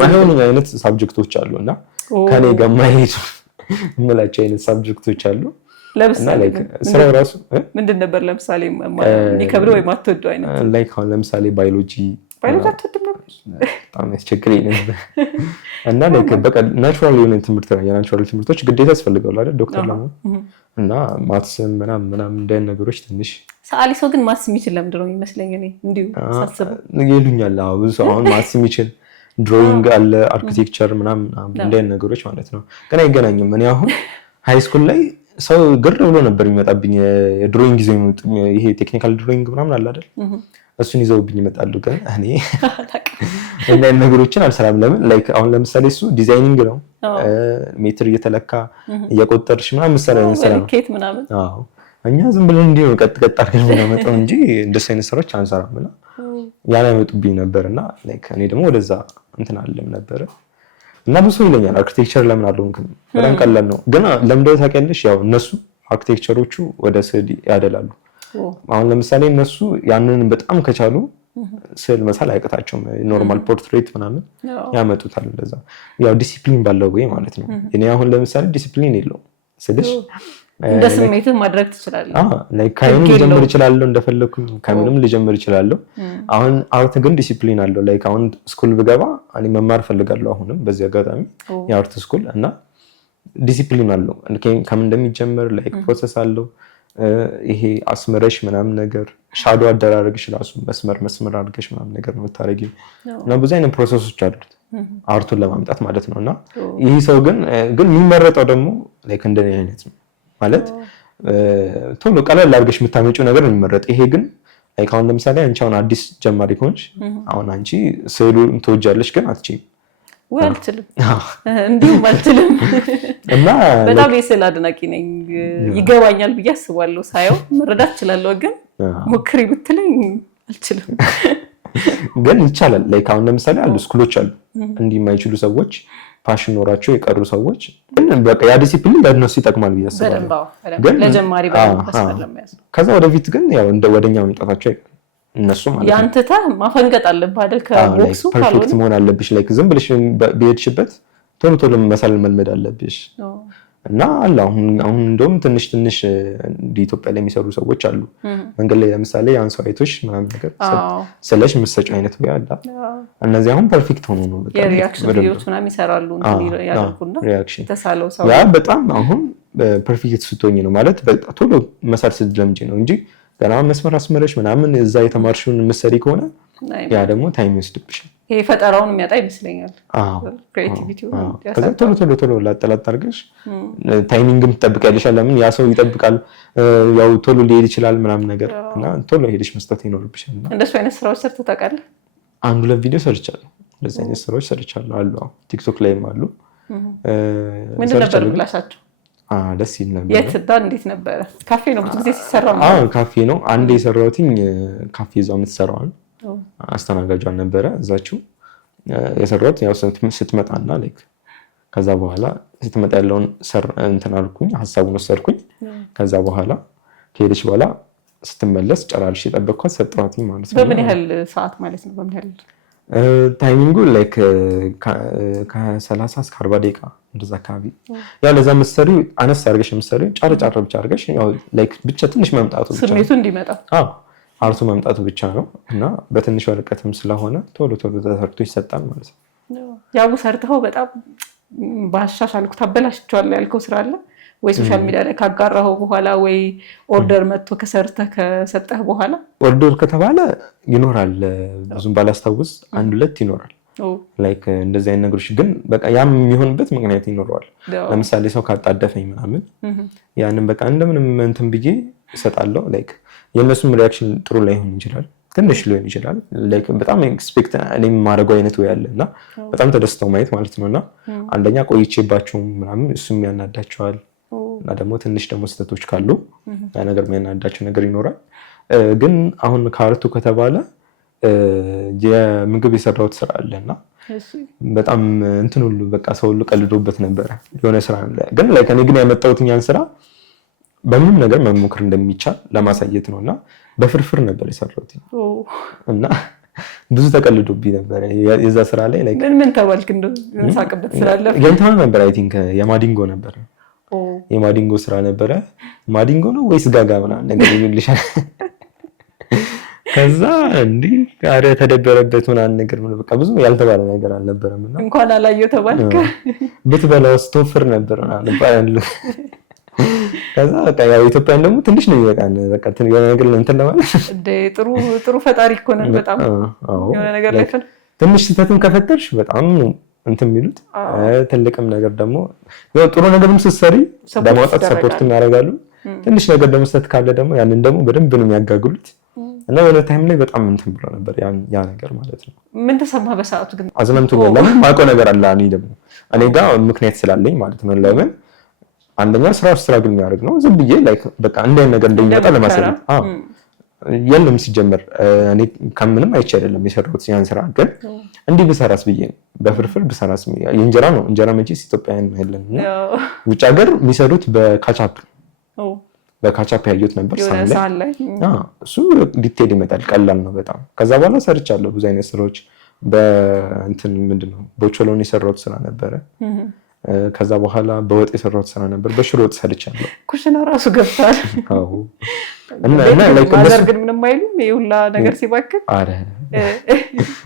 ማይሆኑ አይነት ሳብጀክቶች አሉ እና ከኔ ጋር ማይሄዱ የምላቸው አይነት ሳብጀክቶች አሉ። ለምሳሌ ስራው ራሱ ምንድን ነበር? ለምሳሌ የሚከብደው ወይ ማትወደው አይነት ላይክ አሁን ለምሳሌ ባዮሎጂ አትወድም ነበር? በጣም ያስቸግረኝ ነበር እና ላይክ በቃ ናቹራል የሆነ ትምህርት ነው። የናቹራል ትምህርቶች ግዴታ ያስፈልጋሉ አይደል ዶክተር ለመሆን እና ማትስ ምናምን እንደ ነገሮች ትንሽ ሰዓሊ ሰው ግን ማትስ የሚችል ለምንድን ነው የሚመስለኝ እኔ እንዲሁ ሳስበው ይሉኛል። ብዙ ሰው አሁን ማትስ የሚችል ድሮይንግ አለ አርኪቴክቸር ምናምን እንደ ነገሮች ማለት ነው ግን አይገናኝም። እኔ አሁን ሃይ ስኩል ላይ ሰው ግር ብሎ ነበር የሚመጣብኝ የድሮይንግ ይዘው የሚመጡ ይሄ ቴክኒካል ድሮይንግ ምናምን አለ አይደል እሱን ይዘውብኝ ይመጣሉ። ግን እኔ እንደ ነገሮችን አልሰራም። ለምን ላይክ አሁን ለምሳሌ እሱ ዲዛይኒንግ ነው ሜትር እየተለካ እየቆጠርሽ ምናምን መሰለኝ ምናምን እኛ ዝም ብለን እንዲህ ነው ቀጥ አድርገን የምናመጣው እንጂ እንደሱ አይነት ስራዎች አንሰራም እና ያን ያመጡብኝ ነበርና ላይክ እኔ ደግሞ ወደዛ እንትን አለም ነበር እና ብዙ ይለኛል አርኪቴክቸር ለምን አልሆንክም? በጣም ቀላል ነው። ግን ለምንድነው ታውቂያለሽ? ያው እነሱ አርኪቴክቸሮቹ ወደ ስዕል ያደላሉ። አሁን ለምሳሌ እነሱ ያንን በጣም ከቻሉ ስዕል መሳል አይቀጣቸውም። ኖርማል ፖርትሬት ምናምን ያመጡታል። እንደዛ ያው ዲሲፕሊን ባለው ወይ ማለት ነው። እኔ አሁን ለምሳሌ ዲሲፕሊን የለውም ስልሽ እንደ ስሜትህ ማድረግ ትችላለህ። ላይክ ከምን ልጀምር እችላለሁ እንደፈለኩኝ ከምንም ልጀምር እችላለሁ። አሁን አርት ግን ዲሲፕሊን አለው። ላይክ አሁን ስኩል ብገባ እኔ መማር ፈልጋለሁ አሁንም በዚህ አጋጣሚ የአርት ስኩል እና ዲሲፕሊን አለው። ከምን እንደሚጀምር ላይክ ፕሮሰስ አለው። ይሄ አስመረሽ ምናምን ነገር ሻዶ አደራረግሽ ራሱ መስመር አድርገሽ ምናምን ነገር ነው የምታደርጊው እና ብዙ አይነት ፕሮሰሶች አሉት አርቱን ለማምጣት ማለት ነው። እና ይህ ሰው ግን የሚመረጠው ደግሞ ላይክ እንደኔ አይነት ነው ማለት ቶሎ ቀለል አድርገሽ የምታመጪው ነገር ነው የሚመረጥ። ይሄ ግን ላይክ አሁን ለምሳሌ አንቺ አሁን አዲስ ጀማሪ ከሆንሽ አሁን አንቺ ስዕሉን ትወጃለሽ ግን አትችይም። ወይ አልችልም፣ እንዲሁም አልችልም እና በጣም የስዕል አድናቂ ነኝ። ይገባኛል ብዬ አስባለሁ፣ ሳየው መረዳት እችላለሁ። ግን ሞክሪ ብትለኝ አልችልም። ግን ይቻላል። ላይክ አሁን ለምሳሌ አሉ ስኩሎች አሉ እንዲህ የማይችሉ ሰዎች ፓሽን ኖራቸው የቀሩ ሰዎች ግን በቃ ያ ዲሲፕሊን ለእነሱ ይጠቅማል ብዬ አስባለሁ። ግን ለጀማሪ ከዛ ወደፊት ግን ያው ወደኛ መምጣታቸው እነሱ ማለት ነው ያንተታ ማፈንገጥ አለብህ አይደል? ከቦክሱ ፐርፌክት መሆን አለብሽ። ላይክ ዝም ብለሽ በሄድሽበት ቶሎ መሳል መልመድ አለብሽ። እና አለ አሁን እንደውም ትንሽ ኢትዮጵያ ላይ የሚሰሩ ሰዎች አሉ መንገድ ላይ ለምሳሌ አንሳይቶች ምናምን ነገር ስለሽ መሰጫው አይነት ወይ አለ። እነዚህ አሁን ፐርፌክት ሆኖ ነው በቃ የሪአክሽን ቪዲዮዎች ምናምን ይሰራሉ እንትን ያደርጉና ተሳለው ሰው ያ በጣም አሁን ፐርፌክት ስትሆኚ ነው ማለት በቃ ቶሎ መሳል ስትጀምጂ ነው እንጂ ገና መስመር አስመረሽ ምናምን እዛ የተማርሽውን መሰሪ ከሆነ ያ ደግሞ ታይም ይወስድብሻል። ይሄ ፈጠራውን የሚያጣ ይመስለኛል። ክሬቲቪቲው ከዛ ቶሎ ላጠላጥ አድርገሽ ታይሚንግም ትጠብቂያለሽ። ለምን ያ ሰው ይጠብቃል፣ ያው ቶሎ ሊሄድ ይችላል ምናምን ነገር እና ቶሎ ሄደሽ መስጠት ይኖርብሻል። እንደሱ አይነት ስራዎች ሰርተህ ታውቃለህ? አንድ ሁለት ቪዲዮ ሰርቻለሁ። እንደዚህ አይነት ስራዎች ሰርቻለሁ አሉ። ቲክቶክ ላይም አሉ። ምንድን ነበር ክላሳቸው? ደስ ይል ነበር። የት ዳ እንዴት ነበረ? ካፌ ነው ብዙ ጊዜ ሲሰራ ነው። ካፌ ነው። አንዴ የሰራሁትኝ ካፌ እዛው የምትሰራዋል አስተናጋጇን ነበረ እዛችው የሰራሁት። ያው ስትመጣና ላይክ ከዛ በኋላ ስትመጣ ያለውን እንትን አልኩኝ፣ ሀሳቡን ወሰድኩኝ። ከዛ በኋላ ከሄደች በኋላ ስትመለስ ጨራርሽ የጠበቅኳት ሰጠኋትኝ ማለት ነው። በምን ያህል ሰዓት ማለት ነው? በምን ያህል ታይሚንጉ ላይክ ከ30 እስከ 40 ደቂቃ እንደዛ አካባቢ። ያው ለዛ መሰሪው አነስ አድርገሽ መሰሪው ጫር ብቻ አድርገሽ ያው ላይክ ብቻ ትንሽ መምጣቱ ብቻ ስሜቱ እንዲመጣ አርቱ መምጣቱ ብቻ ነው እና በትንሽ ወረቀትም ስለሆነ ቶሎ ተሰርቶ ይሰጣል ማለት ነው። ያው ሰርተው በጣም ባሻሻልኩ ታበላሽቻለሁ ያልከው ስራ አለ ወይ? ሶሻል ሚዲያ ላይ ካጋራኸው በኋላ ወይ ኦርደር መጥቶ ከሰርተህ ከሰጠህ በኋላ? ኦርደር ከተባለ ይኖራል፣ ብዙም ባላስታውስ አንድ ሁለት ይኖራል። ላይክ እንደዚህ አይነት ነገሮች ግን በቃ ያም የሚሆንበት ምክንያት ይኖረዋል። ለምሳሌ ሰው ካጣደፈኝ ምናምን ያንን በቃ እንደምንም እንትን ብዬ እሰጣለሁ። ላይክ የእነሱም ሪያክሽን ጥሩ ላይሆን ይችላል፣ ትንሽ ሊሆን ይችላል። ላይክ በጣም ኤክስፔክት እኔም የማደርገው አይነት ወይ አለ እና በጣም ተደስተው ማየት ማለት ነው። እና አንደኛ ቆይቼባቸውም ምናምን እሱም ያናዳቸዋል እና ደግሞ ትንሽ ደግሞ ስህተቶች ካሉ ያ ነገር የሚያናዳቸው ነገር ይኖራል። ግን አሁን ከአርቱ ከተባለ የምግብ የሰራሁት ስራ አለና በጣም እንትን ሁሉ በቃ ሰው ሁሉ ቀልዶበት ነበረ የሆነ ስራ ግን ላይክ እኔ ግን ያመጣሁት ያን ስራ በምንም ነገር መሞከር እንደሚቻል ለማሳየት ነውና በፍርፍር ነበር የሰራሁት እና ብዙ ተቀልዶብኝ ነበር የዛ ስራ ላይ ላይክ ምን ተባልክ? እንደው እንሳቅበት ስላለ ገንታው ነበር አይ ቲንክ የማዲንጎ ነበር የማዲንጎ ስራ ነበረ። ማዲንጎ ነው ወይስ ጋጋ ምናምን ነገር ይልሻል። ከዛ እንዲህ ጋር ተደበረበት ምናምን ነገር በቃ ብዙ ያልተባለ ነገር አልነበረም እና እንኳን አላየው ተባልከ ብትበላው ስትወፍር ነበር ምናምን ባይል ከዛ በቃ ያው ኢትዮጵያን ደግሞ ትንሽ ነው ይበቃል በቃ የሆነ ነገር እንትን ለማለት ጥሩ ፈጣሪ እኮ ነን በጣም የሆነ ነገር ላይ ትንሽ ስህተትም ከፈጠርሽ በጣም እንትን የሚሉት ትልቅም ነገር ደግሞ ያው ጥሩ ነገርም ስትሰሪ ለማውጣት ሰፖርትም ያደርጋሉ። ትንሽ ነገር ደግሞ ስህተት ካለ ደግሞ ያንን ደግሞ በደንብ ነው የሚያጋግሉት እና የሆነ ታይም ላይ በጣም እንትን ብሎ ነበር ያ ነገር ማለት ነው። ምን ተሰማህ በሰዓቱ ግን? አዝናንቱ ለምን ማውቀው ነገር አለ እኔ ጋር ምክንያት ስላለኝ ማለት ነው። ለምን አንደኛ ስራው ስትራግል የሚያደርግ ነው። ዝም ብዬ ላይክ በቃ እንደ ነገር እንደሚመጣ ለማሳየት የለም ሲጀመር እኔ ከምንም አይቼ አይደለም የሰራሁት ያን ስራ ግን እንዲህ ብሰራስ ብዬ ነው። በፍርፍር ብሰራስ የእንጀራ ነው እንጀራ መቼስ ኢትዮጵያውያን አይደለም እና ውጭ ሀገር የሚሰሩት በካቻፕ በካቻፕ ያየሁት ነበር ሳለ እሱ ዲቴል ይመጣል፣ ቀላል ነው በጣም። ከዛ በኋላ ሰርቻለሁ ብዙ አይነት ስራዎች በእንትን ምንድነው በኦቾሎኒ የሰራሁት ስራ ነበረ። ከዛ በኋላ በወጥ የሰራሁት ስራ ነበር፣ በሽሮ ወጥ ሰርቻለሁ። ኩሽና ራሱ ገብቷል። አዎ እና ማዘር ግን ምንም አይሉም የሁላ ነገር ሲባክል? አረ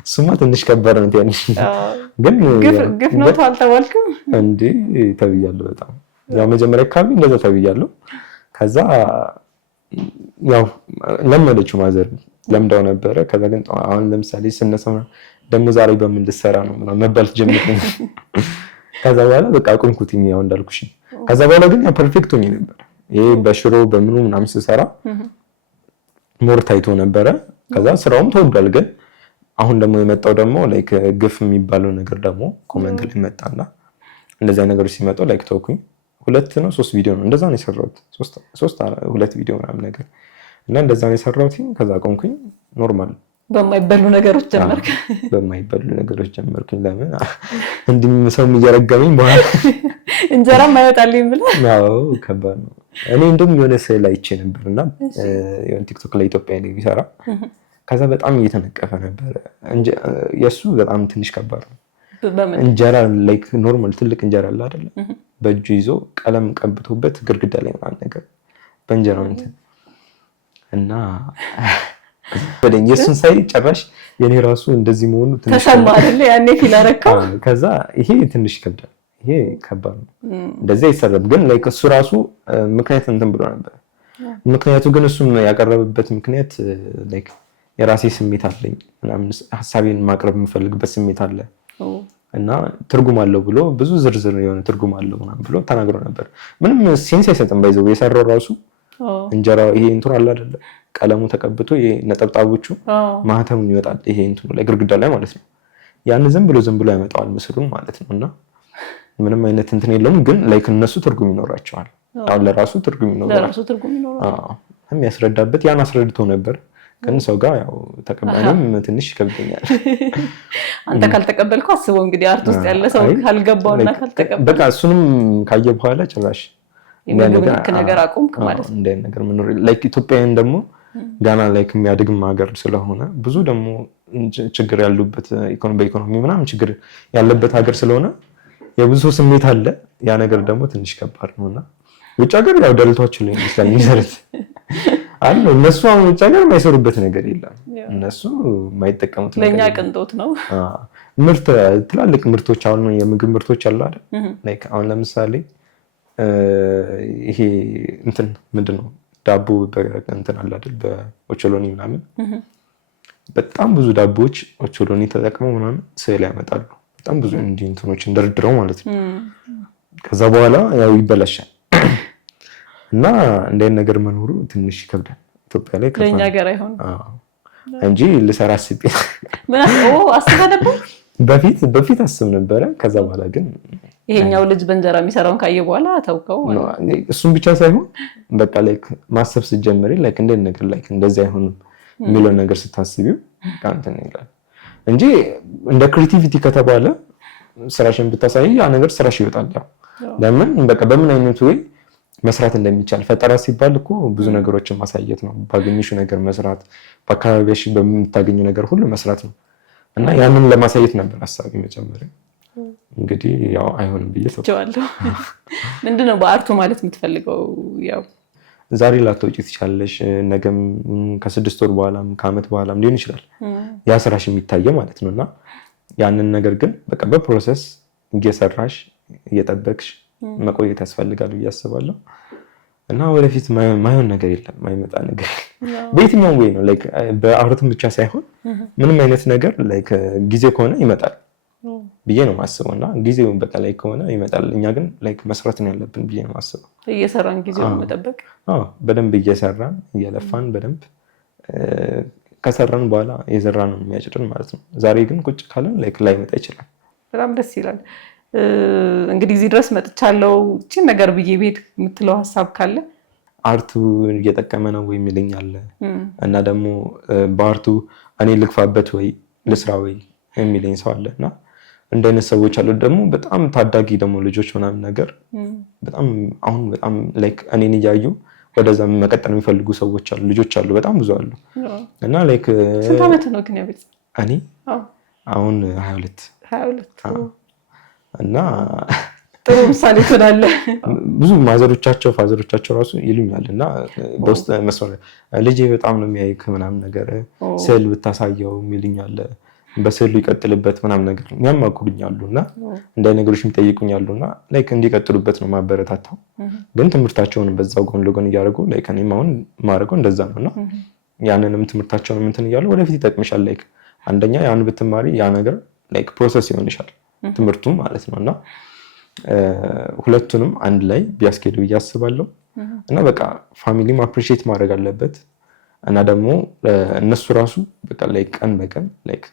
እሱማ ትንሽ ከባድ ነው ትንሽ ግን ግፍ ነው አልተባልክም እንዴ? ተብያለሁ በጣም ያው መጀመሪያ አካባቢ እንደዛ ተብያለሁ። ከዛ ያው ለመደችው ማዘር ለምዳው ነበረ። ከዛ ግን አሁን ለምሳሌ ስነሳ ደግሞ ዛሬ በምን ልትሰራ ነው ምናምን መባል ጀመርኩኝ። ከዛ በኋላ በቃ አቁምኩትኝ ያው እንዳልኩሽ። ከዛ በኋላ ግን ያው ፐርፌክት ሆኜ ነበር። ይሄ በሽሮ በምኑ ምናምን ስሰራ ሞር ታይቶ ነበረ። ከዛ ስራውም ተወዷል። ግን አሁን ደግሞ የመጣው ደግሞ ላይክ ግፍ የሚባለው ነገር ደግሞ ኮሜንት ላይ መጣና እንደዛ ነገሮች ሲመጡ ላይክ ተውኩኝ። 2 ነው 3 ቪዲዮ ነው እንደዛ ነው የሰራሁት። 2 ቪዲዮ ምናምን ነገር እና እንደዛ ነው የሰራሁት። ከዛ አቆምኩኝ። ኖርማል በማይበሉ ነገሮች ጀመርኩ። በማይበሉ ነገሮች ጀመርኩኝ። ለምን እንዲህ ሰው እየረገመኝ በኋላ እንጀራ ማይወጣልኝ ብለ? አዎ ከባድ ነው። እኔ እንደውም የሆነ ስዕል አይቼ ነበርና የሆነ ቲክቶክ ላይ ኢትዮጵያ ላይ የሚሰራ ከዛ በጣም እየተነቀፈ ነበር። የሱ በጣም ትንሽ ከባድ ነው። እንጀራ ላይክ ኖርማል ትልቅ እንጀራ አለ አይደል? በእጁ ይዞ ቀለም ቀብቶበት ግድግዳ ላይ ምናምን ነገር በእንጀራው እንትን እና በደኝ የሱን ሳይ ጭራሽ የኔ ራሱ እንደዚህ መሆኑ ትንሽ ተሰማ አይደል? ያኔ ፊል አረካው። ከዛ ይሄ ትንሽ ይከብዳል፣ ይሄ ከባድ ነው፣ እንደዚህ አይሰራም። ግን ላይክ እሱ ራሱ ምክንያት እንትን ብሎ ነበር። ምክንያቱ ግን እሱም ያቀረበበት ምክንያት ላይክ የራሴ ስሜት አለኝ ምናምን ሐሳቤን ማቅረብ የምፈልግበት ስሜት አለ እና ትርጉም አለው ብሎ ብዙ ዝርዝር የሆነ ትርጉም አለው ምናምን ብሎ ተናግሮ ነበር። ምንም ሴንስ አይሰጥም። ባይዘው የሰራው ራሱ እንጀራው ይሄ እንትኑ አለ አይደለ? ቀለሙ ተቀብቶ ይሄ ነጠብጣቦቹ ማህተሙ ይወጣል ይሄ እንትኑ ላይ ግድግዳ ላይ ማለት ነው። ያን ዝም ብሎ ያመጣዋል ምስሉን ማለት ነው። እና ምንም አይነት እንትን የለውም። ግን ላይክ እነሱ ትርጉም ይኖራቸዋል። አሁን ለራሱ ትርጉም ይኖራል። የሚያስረዳበት ያን አስረድቶ ነበር። ግን ሰው ጋር ያው ተቀባይም ትንሽ ይከብደኛል። አንተ ካልተቀበልከው አስበው እንግዲህ አርት ውስጥ ያለ ሰው ካልገባውና ካልተቀበለ በቃ እሱንም ካየ በኋላ ጭራሽ የምግብ ነገር አቆምክ ማለት ነው። እንደ ነገር ምን ላይክ ኢትዮጵያን ደግሞ ጋና ላይክ የሚያድግም ሀገር ስለሆነ ብዙ ደግሞ ችግር ያሉበት በኢኮኖሚ ምናምን ችግር ያለበት ሀገር ስለሆነ የብዙ ስሜት አለ። ያ ነገር ደግሞ ትንሽ ከባድ ነውና ውጭ ሀገር ያው ደልቷቸው ላይ ይመስላል የሚሰሩት አለ። እነሱ አሁን ውጭ ሀገር የማይሰሩበት ነገር የለም። እነሱ የማይጠቀሙት ነገር ለኛ ቅንጦት ነው። ምርት ትላልቅ ምርቶች አሁን የምግብ ምርቶች አሉ አይደል? ላይክ አሁን ለምሳሌ ይሄ እንትን ምንድነው ዳቦ እንትን አለ አይደል? በኦቾሎኒ ምናምን በጣም ብዙ ዳቦዎች ኦቾሎኒ ተጠቅመው ምናምን ስዕል ያመጣሉ። በጣም ብዙ እንዲህ እንትኖች እንደርድረው ማለት ነው። ከዛ በኋላ ያው ይበላሻል። እና እንደ ነገር መኖሩ ትንሽ ይከብዳል። ኢትዮጵያ ላይ ለኛ ሀገር አይሆን እንጂ ልሰራ አስቤ ምን አስበህ ነበር? በፊት አስብ ነበረ። ከዛ በኋላ ግን ይሄኛው ልጅ በእንጀራ የሚሰራውን ካየ በኋላ ተውከው። እሱም ብቻ ሳይሆን በቃ ላይክ ማሰብ ስትጀምሪ ላይክ እንደ ነገር ላይክ እንደዚህ አይሆንም የሚለው ነገር ስታስቢው ካንተን ይላል እንጂ እንደ ክሪኤቲቪቲ ከተባለ ስራሽን ብታሳይ ያ ነገር ስራሽ ይወጣል። ያው ለምን በቃ በምን አይነት ወይ መስራት እንደሚቻል ፈጠራ ሲባል እኮ ብዙ ነገሮችን ማሳየት ነው። ባገኘሽ ነገር መስራት፣ በአካባቢሽ በምታገኙ ነገር ሁሉ መስራት ነው። እና ያንን ለማሳየት ነበር ሐሳቤ መጀመሪያ። እንግዲህ ያው አይሆንም ብዬ ተውቻለሁ። ምንድነው በአርቱ ማለት የምትፈልገው? ያው ዛሬ ላትወጪ ትችላለሽ፣ ነገም ከ6 ወር በኋላም ከአመት በኋላም ሊሆን ይችላል ያ ስራሽ የሚታየው ማለት ነውና ያንን ነገር ግን በቃ በፕሮሰስ እየሰራሽ እየጠበቅሽ መቆየት ያስፈልጋል ብዬ አስባለሁ። እና ወደፊት ማይሆን ነገር የለም፣ ማይመጣ ነገር በየትኛውም ወይ ነው ላይክ በአርትም ብቻ ሳይሆን ምንም አይነት ነገር ላይክ ጊዜው ከሆነ ይመጣል ብዬ ነው የማስበው። እና ጊዜው በቃ ላይ ከሆነ ይመጣል። እኛ ግን ላይክ መስራት ነው ያለብን ብዬ ነው የማስበው። እየሰራን ጊዜውን መጠበቅ፣ በደንብ እየሰራን እየለፋን በደንብ ከሰራን በኋላ የዘራነው የሚያጭድን ማለት ነው። ዛሬ ግን ቁጭ ካለን ላይክ ላይመጣ ይችላል። በጣም ደስ ይላል። እንግዲህ እዚህ ድረስ መጥቻለሁ እቺን ነገር ብዬ ቤት የምትለው ሀሳብ ካለ? አርቱ እየጠቀመ ነው ወይ የሚለኛል እና ደግሞ በአርቱ እኔ ልግፋበት ወይ ልስራ ወይ የሚለኝ ሰው አለ። እና እንደነ ሰዎች አሉ ደግሞ በጣም ታዳጊ ደግሞ ልጆች ምናምን ነገር በጣም አሁን በጣም ላይክ እኔን እያዩ ወደዛ መቀጠል የሚፈልጉ ሰዎች አሉ፣ ልጆች አሉ፣ በጣም ብዙ አሉ። እና ላይክ ስንት ዓመት ነው ግን ያቤት? እኔ አሁን 22 እና ጥሩ ምሳሌ ትላለህ። ብዙ ማዘሮቻቸው ፋዘሮቻቸው ራሱ ይሉኛል እና በውስጥ መስመር ልጄ በጣም ነው የሚያይክ ምናምን ነገር ስዕል ብታሳየው የሚልኛል፣ በስዕሉ ይቀጥልበት ምናምን ነገር የሚያማክሩኛሉ እና እንደ ነገሮች የሚጠይቁኛሉ እና ላይክ እንዲቀጥሉበት ነው ማበረታታው። ግን ትምህርታቸውን በዛው ጎን ለጎን እያደረጉ ላይክ እኔም አሁን ማድረገው እንደዛ ነው እና ያንንም ትምህርታቸውን እንትን እያሉ ወደፊት ይጠቅምሻል። ላይክ አንደኛ ያን ብትማሪ ያ ነገር ላይክ ፕሮሰስ ይሆንሻል ትምህርቱም ማለት ነው እና ሁለቱንም አንድ ላይ ቢያስኬድ ብዬ አስባለሁ። እና በቃ ፋሚሊም አፕሪሺየት ማድረግ አለበት እና ደግሞ እነሱ ራሱ በቃ ላይክ ቀን በቀን ላይክ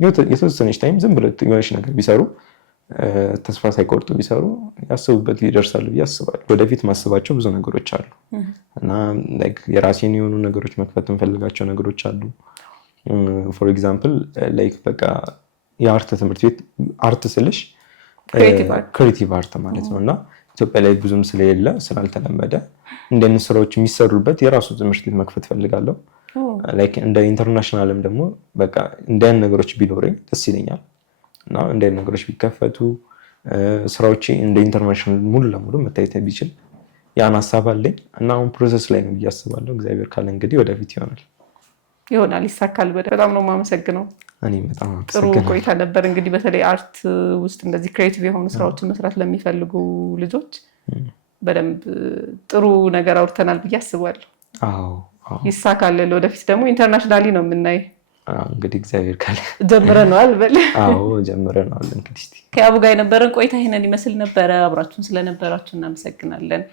የተወሰነች ታይም ዝም ብለው የሆነች ነገር ቢሰሩ ተስፋ ሳይቆርጡ ቢሰሩ ያስቡበት ይደርሳሉ ብዬ አስባለሁ። ወደፊት ማስባቸው ብዙ ነገሮች አሉ እና ላይክ የራሴን የሆኑ ነገሮች መክፈት የምፈልጋቸው ነገሮች አሉ። ፎር ኤግዛምፕል ላይክ በቃ የአርት ትምህርት ቤት አርት ስልሽ ክሬቲቭ አርት ማለት ነው እና ኢትዮጵያ ላይ ብዙም ስለሌለ ስላልተለመደ እንደዚህ ስራዎች የሚሰሩበት የራሱ ትምህርት ቤት መክፈት ፈልጋለሁ። ላይክ እንደ ኢንተርናሽናልም ደግሞ በቃ እንደዚህ ነገሮች ቢኖረኝ ደስ ይለኛል እና እንደዚህ ነገሮች ቢከፈቱ ስራዎቼ እንደ ኢንተርናሽናል ሙሉ ለሙሉ መታየት ቢችል ያን ሀሳብ አለኝ እና አሁን ፕሮሰስ ላይ ነው ብዬ አስባለሁ። እግዚአብሔር ካለ እንግዲህ ወደፊት ይሆናል፣ ይሳካል። በጣም ነው የማመሰግነው። እኔ በጣም ጥሩ ቆይታ ነበር። እንግዲህ በተለይ አርት ውስጥ እንደዚህ ክሬቲቭ የሆኑ ስራዎችን መስራት ለሚፈልጉ ልጆች በደንብ ጥሩ ነገር አውርተናል ብዬ አስባለሁ። ይሳካል። ወደፊት ደግሞ ኢንተርናሽናሊ ነው የምናይ እንግዲህ እግዚአብሔር ካለ ጀምረናል በል። ጀምረናል። እንግዲህ ከአቡ ጋር የነበረን ቆይታ ይሄንን ይመስል ነበረ። አብራችሁን ስለነበራችሁ እናመሰግናለን።